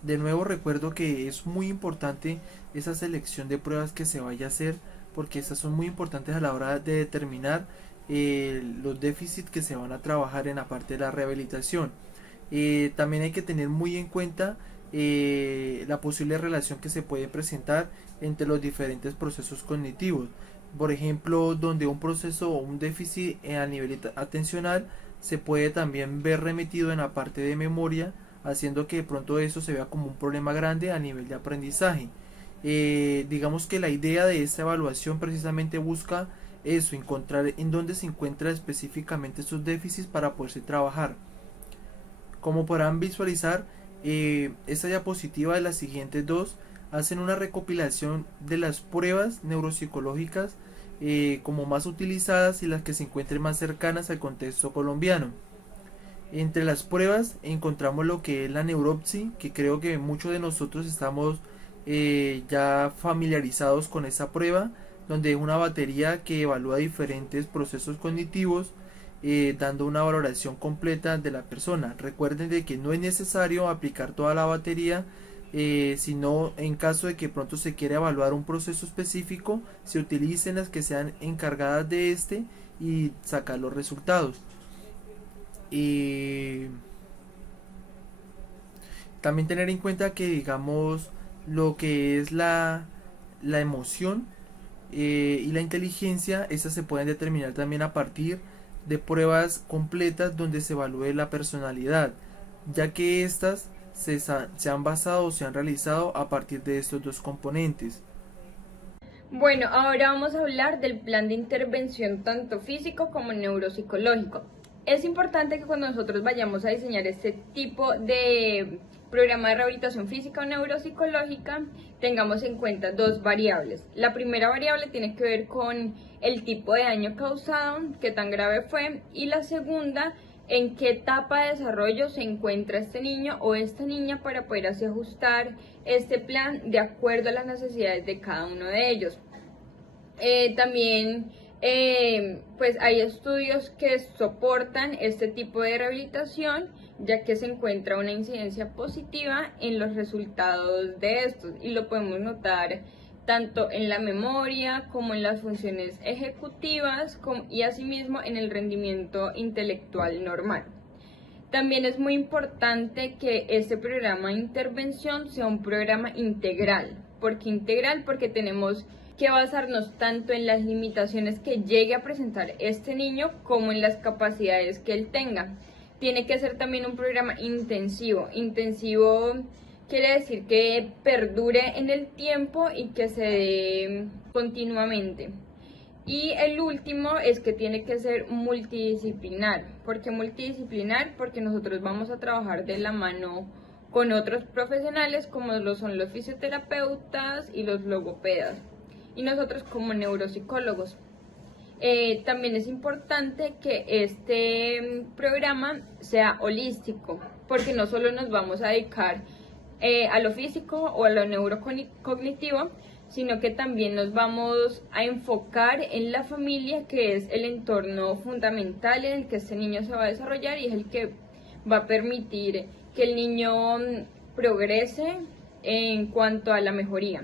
De nuevo recuerdo que es muy importante esa selección de pruebas que se vaya a hacer, porque estas son muy importantes a la hora de determinar los déficits que se van a trabajar en la parte de la rehabilitación. También hay que tener muy en cuenta la posible relación que se puede presentar entre los diferentes procesos cognitivos. Por ejemplo, donde un proceso o un déficit a nivel atencional se puede también ver remitido en la parte de memoria, haciendo que de pronto eso se vea como un problema grande a nivel de aprendizaje. Digamos que la idea de esta evaluación precisamente busca eso, encontrar en dónde se encuentran específicamente esos déficits para poderse trabajar. Como podrán visualizar, esta diapositiva de las siguientes dos hacen una recopilación de las pruebas neuropsicológicas como más utilizadas y las que se encuentren más cercanas al contexto colombiano. Entre las pruebas encontramos lo que es la neuropsi, que creo que muchos de nosotros estamos ya familiarizados con esa prueba, donde es una batería que evalúa diferentes procesos cognitivos, dando una valoración completa de la persona. Recuerden de que no es necesario aplicar toda la batería, sino en caso de que pronto se quiera evaluar un proceso específico, se utilicen las que sean encargadas de este y sacar los resultados. También tener en cuenta que, digamos, lo que es la emoción y la inteligencia, estas se pueden determinar también a partir de pruebas completas donde se evalúe la personalidad, ya que estas se han basado o se han realizado a partir de estos dos componentes. Bueno, ahora vamos a hablar del plan de intervención tanto físico como neuropsicológico. Es importante que cuando nosotros vayamos a diseñar este tipo de programa de rehabilitación física o neuropsicológica, tengamos en cuenta dos variables. La primera variable tiene que ver con el tipo de daño causado, qué tan grave fue, y la segunda, en qué etapa de desarrollo se encuentra este niño o esta niña para poder así ajustar este plan de acuerdo a las necesidades de cada uno de ellos. También pues hay estudios que soportan este tipo de rehabilitación, ya que se encuentra una incidencia positiva en los resultados de estos, y lo podemos notar tanto en la memoria como en las funciones ejecutivas y asimismo en el rendimiento intelectual normal. También es muy importante que este programa de intervención sea un programa integral. ¿Por qué integral? Porque tenemos que basarnos tanto en las limitaciones que llegue a presentar este niño como en las capacidades que él tenga. Tiene que ser también un programa intensivo. Intensivo quiere decir que perdure en el tiempo y que se dé continuamente. Y el último es que tiene que ser multidisciplinar. ¿Por qué multidisciplinar? Porque nosotros vamos a trabajar de la mano con otros profesionales como lo son los fisioterapeutas y los logopedas, y nosotros como neuropsicólogos. También es importante que este programa sea holístico, porque no solo nos vamos a dedicar a lo físico o a lo neurocognitivo, sino que también nos vamos a enfocar en la familia, que es el entorno fundamental en el que este niño se va a desarrollar y es el que va a permitir que el niño progrese en cuanto a la mejoría.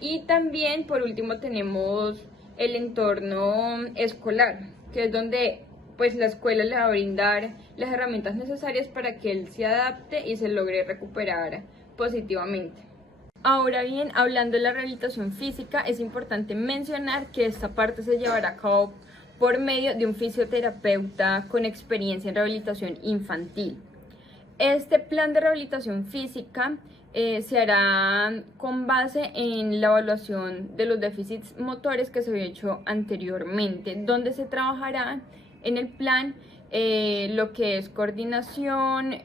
Y también, por último, tenemos el entorno escolar, que es donde pues la escuela le va a brindar las herramientas necesarias para que él se adapte y se logre recuperar positivamente. Ahora bien, hablando de la rehabilitación física, es importante mencionar que esta parte se llevará a cabo por medio de un fisioterapeuta con experiencia en rehabilitación infantil. Este plan de rehabilitación física se hará con base en la evaluación de los déficits motores que se había hecho anteriormente, donde se trabajará en el plan lo que es coordinación.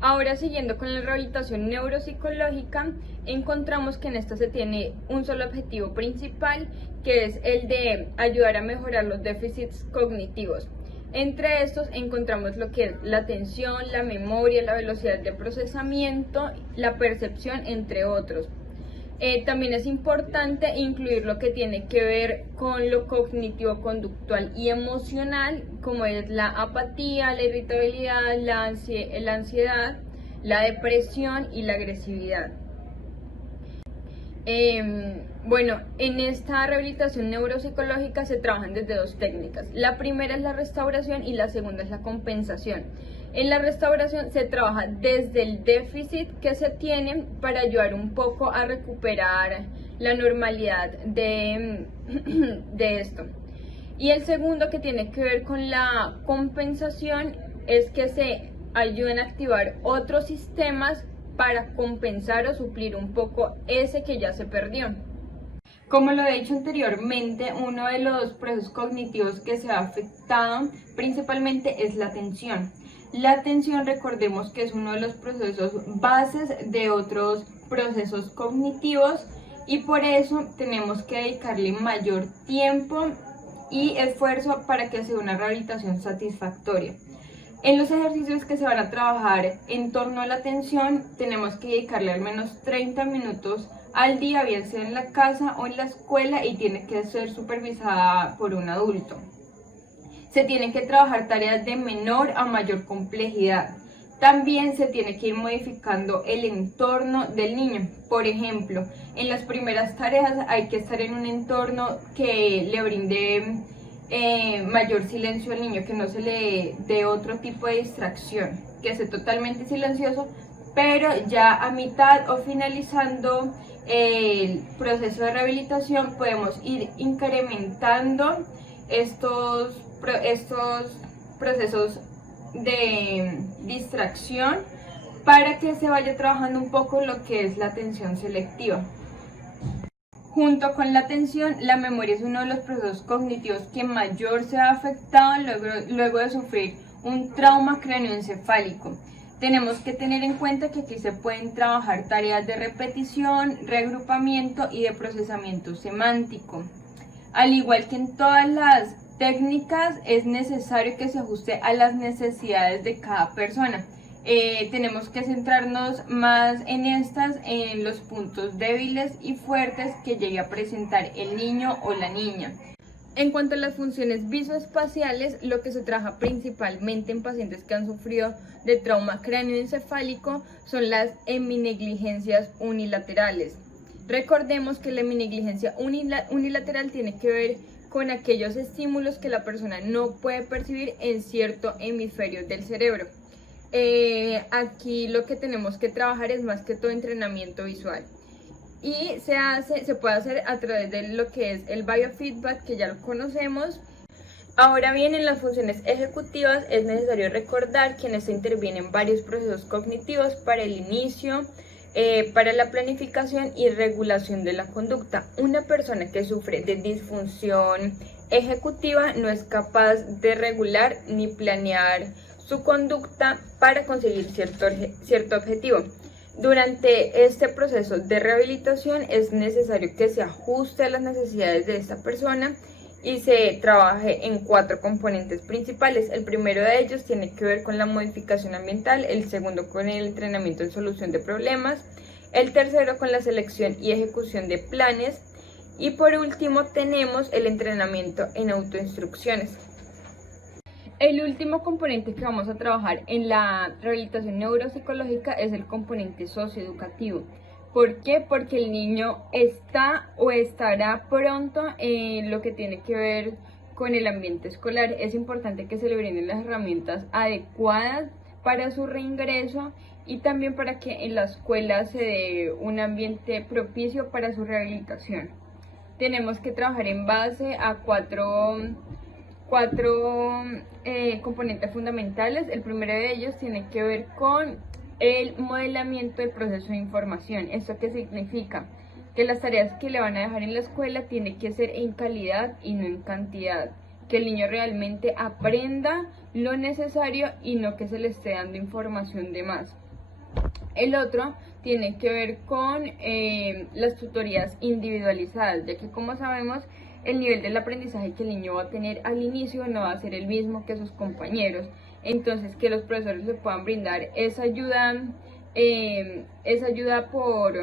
Ahora, siguiendo con la rehabilitación neuropsicológica, encontramos que en esta se tiene un solo objetivo principal, que es el de ayudar a mejorar los déficits cognitivos. Entre estos encontramos lo que es la atención, la memoria, la velocidad de procesamiento, la percepción, entre otros. También es importante incluir lo que tiene que ver con lo cognitivo, conductual y emocional, como es la apatía, la irritabilidad, la ansiedad, la depresión y la agresividad. Bueno, en esta rehabilitación neuropsicológica se trabajan desde dos técnicas. La primera es la restauración y la segunda es la compensación. En la restauración se trabaja desde el déficit que se tiene para ayudar un poco a recuperar la normalidad de esto. Y el segundo, que tiene que ver con la compensación, es que se ayudan a activar otros sistemas para compensar o suplir un poco ese que ya se perdió. Como lo he dicho anteriormente, uno de los procesos cognitivos que se ha afectado principalmente es la atención. La atención, recordemos que es uno de los procesos bases de otros procesos cognitivos y por eso tenemos que dedicarle mayor tiempo y esfuerzo para que sea una rehabilitación satisfactoria. En los ejercicios que se van a trabajar en torno a la atención, tenemos que dedicarle al menos 30 minutos al día, bien sea en la casa o en la escuela, y tiene que ser supervisada por un adulto. Se tienen que trabajar tareas de menor a mayor complejidad. También se tiene que ir modificando el entorno del niño. Por ejemplo, en las primeras tareas hay que estar en un entorno que le brinde mayor silencio al niño, que no se le dé otro tipo de distracción, que esté totalmente silencioso, pero ya a mitad o finalizando el proceso de rehabilitación podemos ir incrementando estos procesos de distracción para que se vaya trabajando un poco lo que es la atención selectiva. Junto con la atención, la memoria es uno de los procesos cognitivos que mayor se ha afectado luego de sufrir un trauma cráneoencefálico. Tenemos que tener en cuenta que aquí se pueden trabajar tareas de repetición, reagrupamiento y de procesamiento semántico. Al igual que en todas las técnicas, es necesario que se ajuste a las necesidades de cada persona. Tenemos que centrarnos más en los puntos débiles y fuertes que llegue a presentar el niño o la niña. En cuanto a las funciones visoespaciales, lo que se trabaja principalmente en pacientes que han sufrido de trauma cráneoencefálico son las heminegligencias unilaterales. Recordemos que la heminegligencia unilateral tiene que ver con aquellos estímulos que la persona no puede percibir en cierto hemisferio del cerebro. Aquí lo que tenemos que trabajar es más que todo entrenamiento visual. Y se puede hacer a través de lo que es el biofeedback, que ya lo conocemos. Ahora bien, en las funciones ejecutivas es necesario recordar que en esto intervienen varios procesos cognitivos para el inicio, para la planificación y regulación de la conducta. Una persona que sufre de disfunción ejecutiva no es capaz de regular ni planear su conducta para conseguir cierto objetivo. Durante este proceso de rehabilitación es necesario que se ajuste a las necesidades de esta persona y se trabaje en 4 componentes principales. El primero de ellos tiene que ver con la modificación ambiental, el segundo con el entrenamiento en solución de problemas, El tercero con la selección y ejecución de planes. Y por último tenemos el entrenamiento en autoinstrucciones. El último componente que vamos a trabajar en la rehabilitación neuropsicológica es el componente socioeducativo. ¿Por qué? Porque el niño está o estará pronto en lo que tiene que ver con el ambiente escolar. Es importante que se le brinden las herramientas adecuadas para su reingreso y también para que en la escuela se dé un ambiente propicio para su rehabilitación. Tenemos que trabajar en base a cuatro componentes fundamentales. El primero de ellos tiene que ver con el modelamiento del proceso de información. ¿Esto qué significa? Que las tareas que le van a dejar en la escuela tienen que ser en calidad y no en cantidad. Que el niño realmente aprenda lo necesario y no que se le esté dando información de más. El otro tiene que ver con las tutorías individualizadas, ya que como sabemos el nivel del aprendizaje que el niño va a tener al inicio no va a ser el mismo que sus compañeros. Entonces que los profesores le puedan brindar esa ayuda por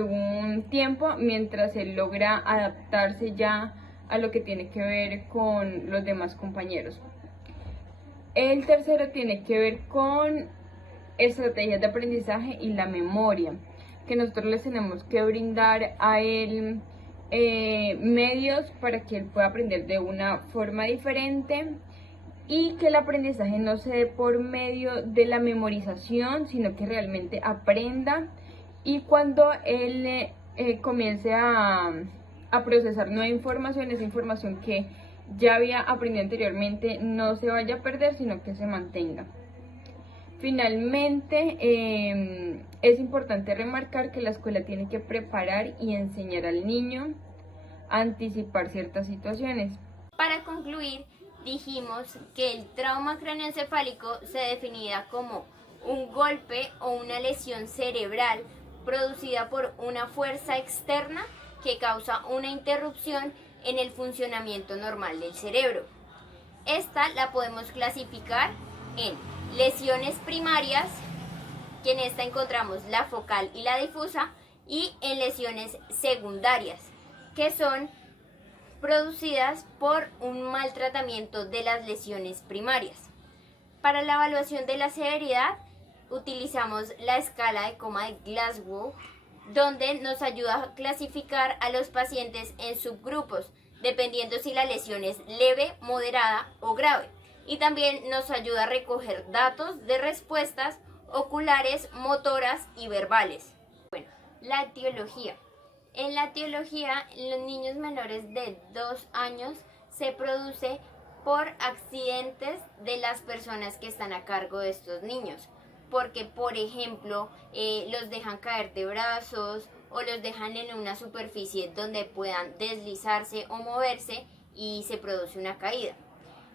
un tiempo mientras él logra adaptarse ya a lo que tiene que ver con los demás compañeros. El tercero tiene que ver con estrategias de aprendizaje y la memoria, que nosotros les tenemos que brindar a él medios para que él pueda aprender de una forma diferente y que el aprendizaje no se dé por medio de la memorización, sino que realmente aprenda, y cuando él comience a procesar nueva información, esa información que ya había aprendido anteriormente no se vaya a perder, sino que se mantenga. Finalmente, es importante remarcar que la escuela tiene que preparar y enseñar al niño a anticipar ciertas situaciones. Para concluir, dijimos que el trauma craneoencefálico se definirá como un golpe o una lesión cerebral producida por una fuerza externa que causa una interrupción en el funcionamiento normal del cerebro. Esta la podemos clasificar en lesiones primarias, que en esta encontramos la focal y la difusa, y en lesiones secundarias, que son producidas por un mal tratamiento de las lesiones primarias. Para la evaluación de la severidad utilizamos la escala de coma de Glasgow, donde nos ayuda a clasificar a los pacientes en subgrupos, dependiendo si la lesión es leve, moderada o grave. Y también nos ayuda a recoger datos de respuestas oculares, motoras y verbales. Bueno, la etiología. En la etiología, en los niños menores de 2 años se produce por accidentes de las personas que están a cargo de estos niños. Porque, por ejemplo, los dejan caer de brazos o los dejan en una superficie donde puedan deslizarse o moverse y se produce una caída.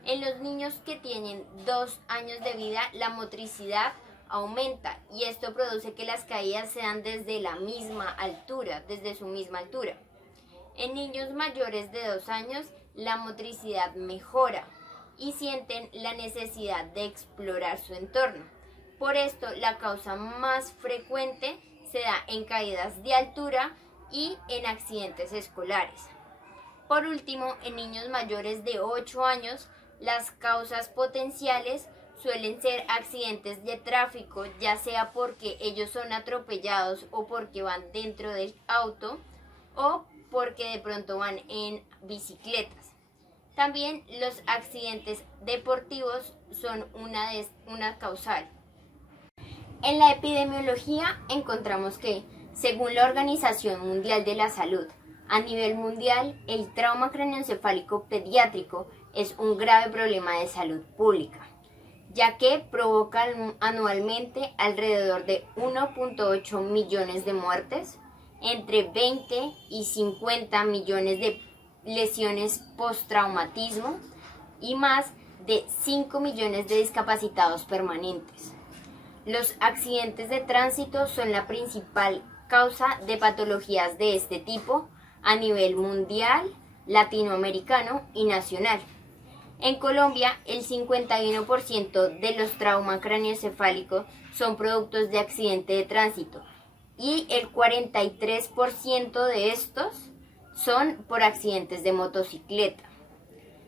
En los niños que tienen 2 años de vida, la motricidad aumenta y esto produce que las caídas sean desde la misma altura, desde su misma altura. En niños mayores de 2 años, la motricidad mejora y sienten la necesidad de explorar su entorno. Por esto, la causa más frecuente se da en caídas de altura y en accidentes escolares. Por último, en niños mayores de 8 años, las causas potenciales suelen ser accidentes de tráfico, ya sea porque ellos son atropellados o porque van dentro del auto o porque de pronto van en bicicletas. También los accidentes deportivos son una causal. En la epidemiología encontramos que, según la Organización Mundial de la Salud, a nivel mundial, el trauma craneoencefálico pediátrico es un grave problema de salud pública, ya que provoca anualmente alrededor de 1.8 millones de muertes, entre 20 y 50 millones de lesiones postraumatismo y más de 5 millones de discapacitados permanentes. Los accidentes de tránsito son la principal causa de patologías de este tipo a nivel mundial, latinoamericano y nacional. En Colombia, el 51% de los traumas craneoencefálicos son productos de accidente de tránsito y el 43% de estos son por accidentes de motocicleta.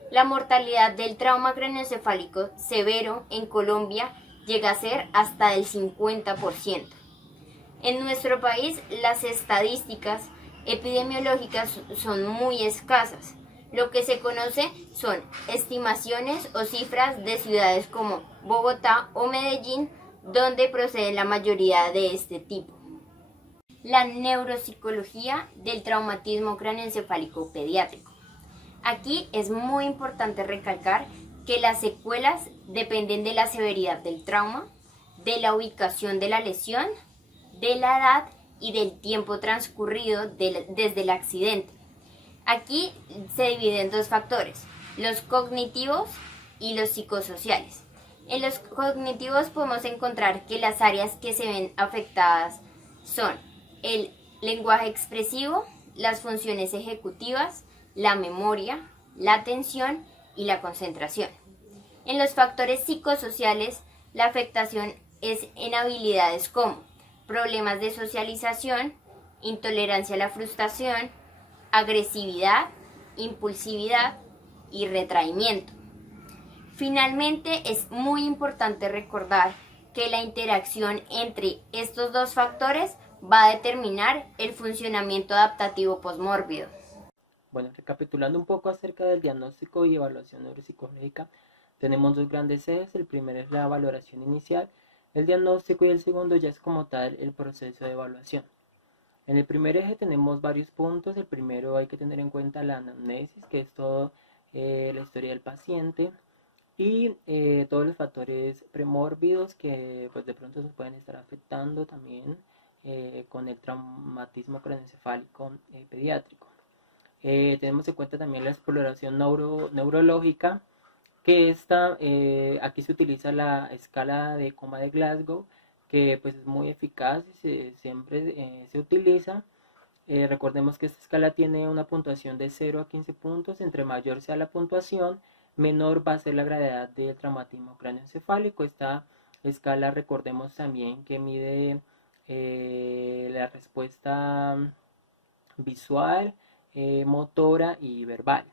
La mortalidad del trauma craneoencefálico severo en Colombia llega a ser hasta del 50%. En nuestro país, las estadísticas epidemiológicas son muy escasas. Lo que se conoce son estimaciones o cifras de ciudades como Bogotá o Medellín, donde procede la mayoría de este tipo. La neuropsicología del traumatismo craneoencefálico pediátrico. Aquí es muy importante recalcar que las secuelas dependen de la severidad del trauma, de la ubicación de la lesión, de la edad y del tiempo transcurrido desde el accidente. Aquí se divide en dos factores, los cognitivos y los psicosociales. En los cognitivos podemos encontrar que las áreas que se ven afectadas son el lenguaje expresivo, las funciones ejecutivas, la memoria, la atención y la concentración. En los factores psicosociales, la afectación es en habilidades como problemas de socialización, intolerancia a la frustración, agresividad, impulsividad y retraimiento. Finalmente, es muy importante recordar que la interacción entre estos dos factores va a determinar el funcionamiento adaptativo posmórbido. Bueno, recapitulando un poco acerca del diagnóstico y evaluación neuropsicológica, tenemos dos grandes ejes. El primero es la valoración inicial, el diagnóstico, y el segundo ya es como tal el proceso de evaluación. En el primer eje tenemos varios puntos. El primero, hay que tener en cuenta la anamnesis, que es todo la historia del paciente y todos los factores premórbidos que pues de pronto se pueden estar afectando también con el traumatismo craneoencefálico pediátrico. Tenemos en cuenta también la exploración neurológica, que aquí se utiliza la escala de coma de Glasgow, que pues es muy eficaz y siempre se utiliza. Recordemos que esta escala tiene una puntuación de 0 a 15 puntos. Entre mayor sea la puntuación, menor va a ser la gravedad del traumatismo craneoencefálico. Esta escala, recordemos también que mide la respuesta visual, motora y verbal.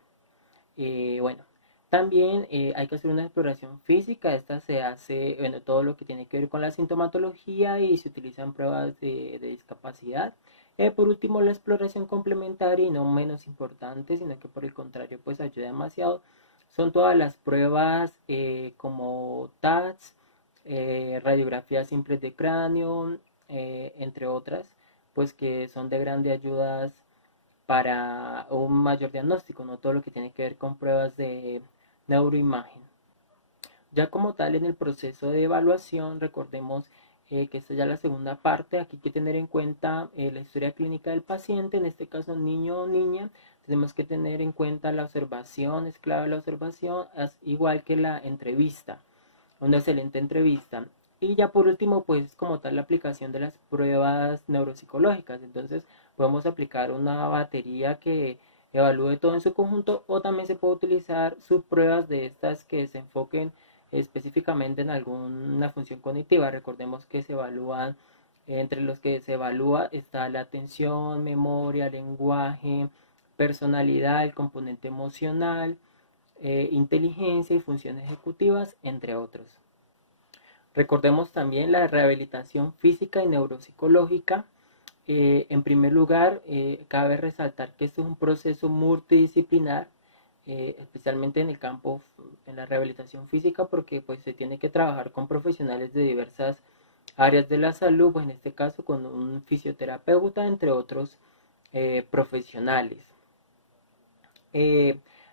Bueno, también hay que hacer una exploración física. Esta se hace, todo lo que tiene que ver con la sintomatología, y se utilizan pruebas de discapacidad. Por último, la exploración complementaria, y no menos importante, sino que por el contrario pues ayuda demasiado, son todas las pruebas como TATS, radiografías simples de cráneo, entre otras, pues que son de grande ayuda para un mayor diagnóstico, no todo lo que tiene que ver con pruebas de neuroimagen. Ya como tal, en el proceso de evaluación, recordemos que esta ya es la segunda parte. Aquí hay que tener en cuenta la historia clínica del paciente, en este caso niño o niña. Tenemos que tener en cuenta la observación, es clave la observación, es igual que la entrevista, una excelente entrevista. Y ya por último, pues como tal, la aplicación de las pruebas neuropsicológicas. Entonces podemos aplicar una batería que evalúe todo en su conjunto, o también se puede utilizar subpruebas de estas que se enfoquen específicamente en alguna función cognitiva. Recordemos que se evalúan, entre los que se evalúa está la atención, memoria, lenguaje, personalidad, el componente emocional, inteligencia y funciones ejecutivas, entre otros. Recordemos también la rehabilitación física y neuropsicológica. En primer lugar, cabe resaltar que este es un proceso multidisciplinar, especialmente en el campo, en la rehabilitación física, porque pues se tiene que trabajar con profesionales de diversas áreas de la salud, pues en este caso con un fisioterapeuta, entre otros profesionales.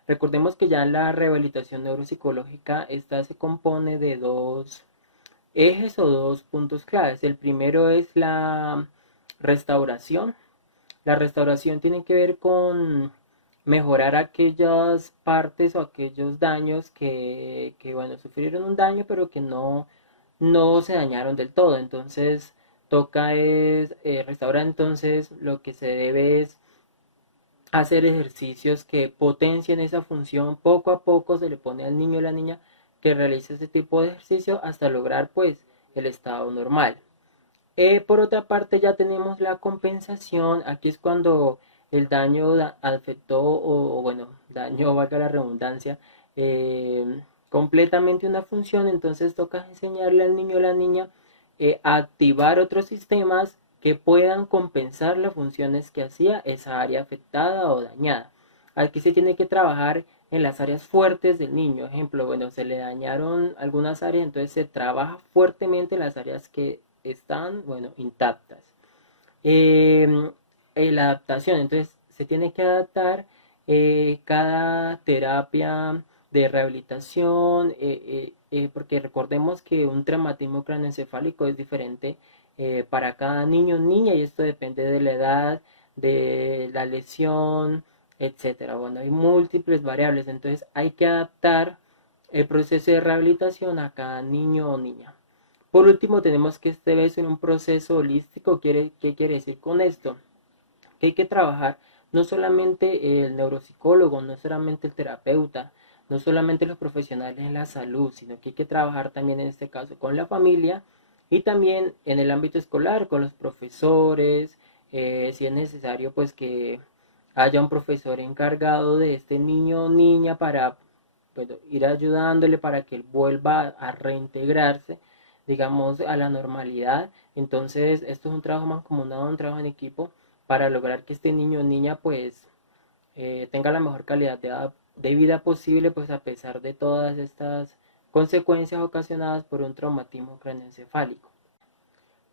Recordemos que ya en la rehabilitación neuropsicológica, esta se compone de dos ejes o dos puntos claves. El primero es la restauración. La restauración tiene que ver con mejorar aquellas partes o aquellos daños que bueno, sufrieron un daño, pero que no se dañaron del todo. Entonces toca restaurar. Entonces lo que se debe es hacer ejercicios que potencien esa función. Poco a poco se le pone al niño o la niña que realice ese tipo de ejercicio hasta lograr pues el estado normal. Por otra parte ya tenemos la compensación. Aquí es cuando el daño afectó o bueno, daño, valga la redundancia, completamente una función. Entonces toca enseñarle al niño o la niña a activar otros sistemas que puedan compensar las funciones que hacía esa área afectada o dañada. Aquí se tiene que trabajar en las áreas fuertes del niño. Ejemplo, bueno, se le dañaron algunas áreas, entonces se trabaja fuertemente en las áreas que están, bueno, intactas. La adaptación, entonces se tiene que adaptar cada terapia de rehabilitación, porque recordemos que un traumatismo craneoencefálico es diferente para cada niño o niña, y esto depende de la edad, de la lesión, etcétera. Bueno, hay múltiples variables, entonces hay que adaptar el proceso de rehabilitación a cada niño o niña. Por último, tenemos que este debe ser un proceso holístico. ¿Qué quiere decir con esto? Que hay que trabajar no solamente el neuropsicólogo, no solamente el terapeuta, no solamente los profesionales en la salud, sino que hay que trabajar también en este caso con la familia y también en el ámbito escolar, con los profesores, si es necesario pues que haya un profesor encargado de este niño o niña para ir ayudándole para que él vuelva a reintegrarse, digamos, a la normalidad. Entonces, esto es un trabajo mancomunado, un trabajo en equipo para lograr que este niño o niña pues tenga la mejor calidad de vida posible, pues a pesar de todas estas consecuencias ocasionadas por un traumatismo craneoencefálico.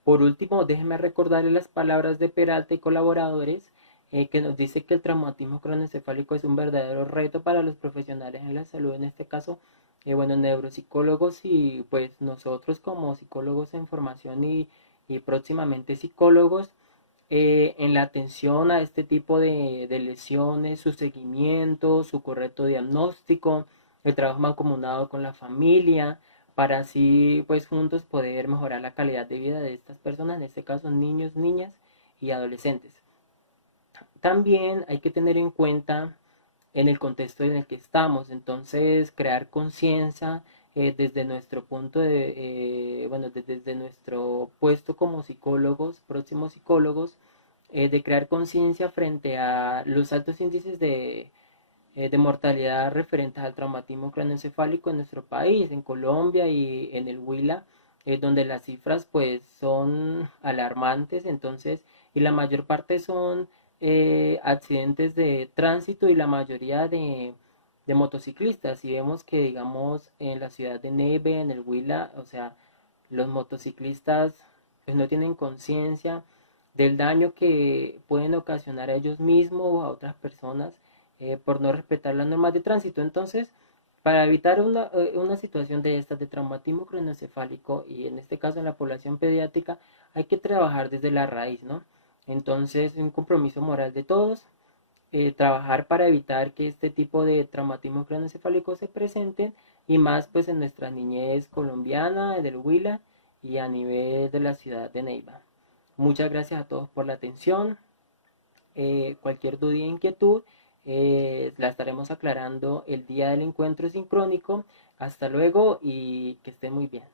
Por último, déjenme recordarles las palabras de Peralta y colaboradores, que nos dice que el traumatismo craneoencefálico es un verdadero reto para los profesionales en la salud, en este caso, bueno, neuropsicólogos y pues nosotros como psicólogos en formación y próximamente psicólogos, en la atención a este tipo de lesiones, su seguimiento, su correcto diagnóstico, el trabajo mancomunado con la familia, para así pues juntos poder mejorar la calidad de vida de estas personas, en este caso niños, niñas y adolescentes. También hay que tener en cuenta en el contexto en el que estamos, entonces crear conciencia desde nuestro punto desde nuestro puesto como psicólogos, próximos psicólogos, de crear conciencia frente a los altos índices de mortalidad referentes al traumatismo craneoencefálico en nuestro país, en Colombia y en el Huila, donde las cifras pues son alarmantes, entonces, y la mayor parte son accidentes de tránsito y la mayoría de motociclistas. Y vemos que, digamos, en la ciudad de Neiva, en el Huila, o sea, los motociclistas pues no tienen conciencia del daño que pueden ocasionar a ellos mismos o a otras personas por no respetar las normas de tránsito. Entonces, para evitar una situación de estas de traumatismo craneoencefálico, y en este caso en la población pediátrica, hay que trabajar desde la raíz, ¿no? Entonces, un compromiso moral de todos, trabajar para evitar que este tipo de traumatismo craneoencefálico se presenten, y más pues en nuestra niñez colombiana, del Huila y a nivel de la ciudad de Neiva. Muchas gracias a todos por la atención. Cualquier duda e inquietud la estaremos aclarando el día del encuentro sincrónico. Hasta luego y que estén muy bien.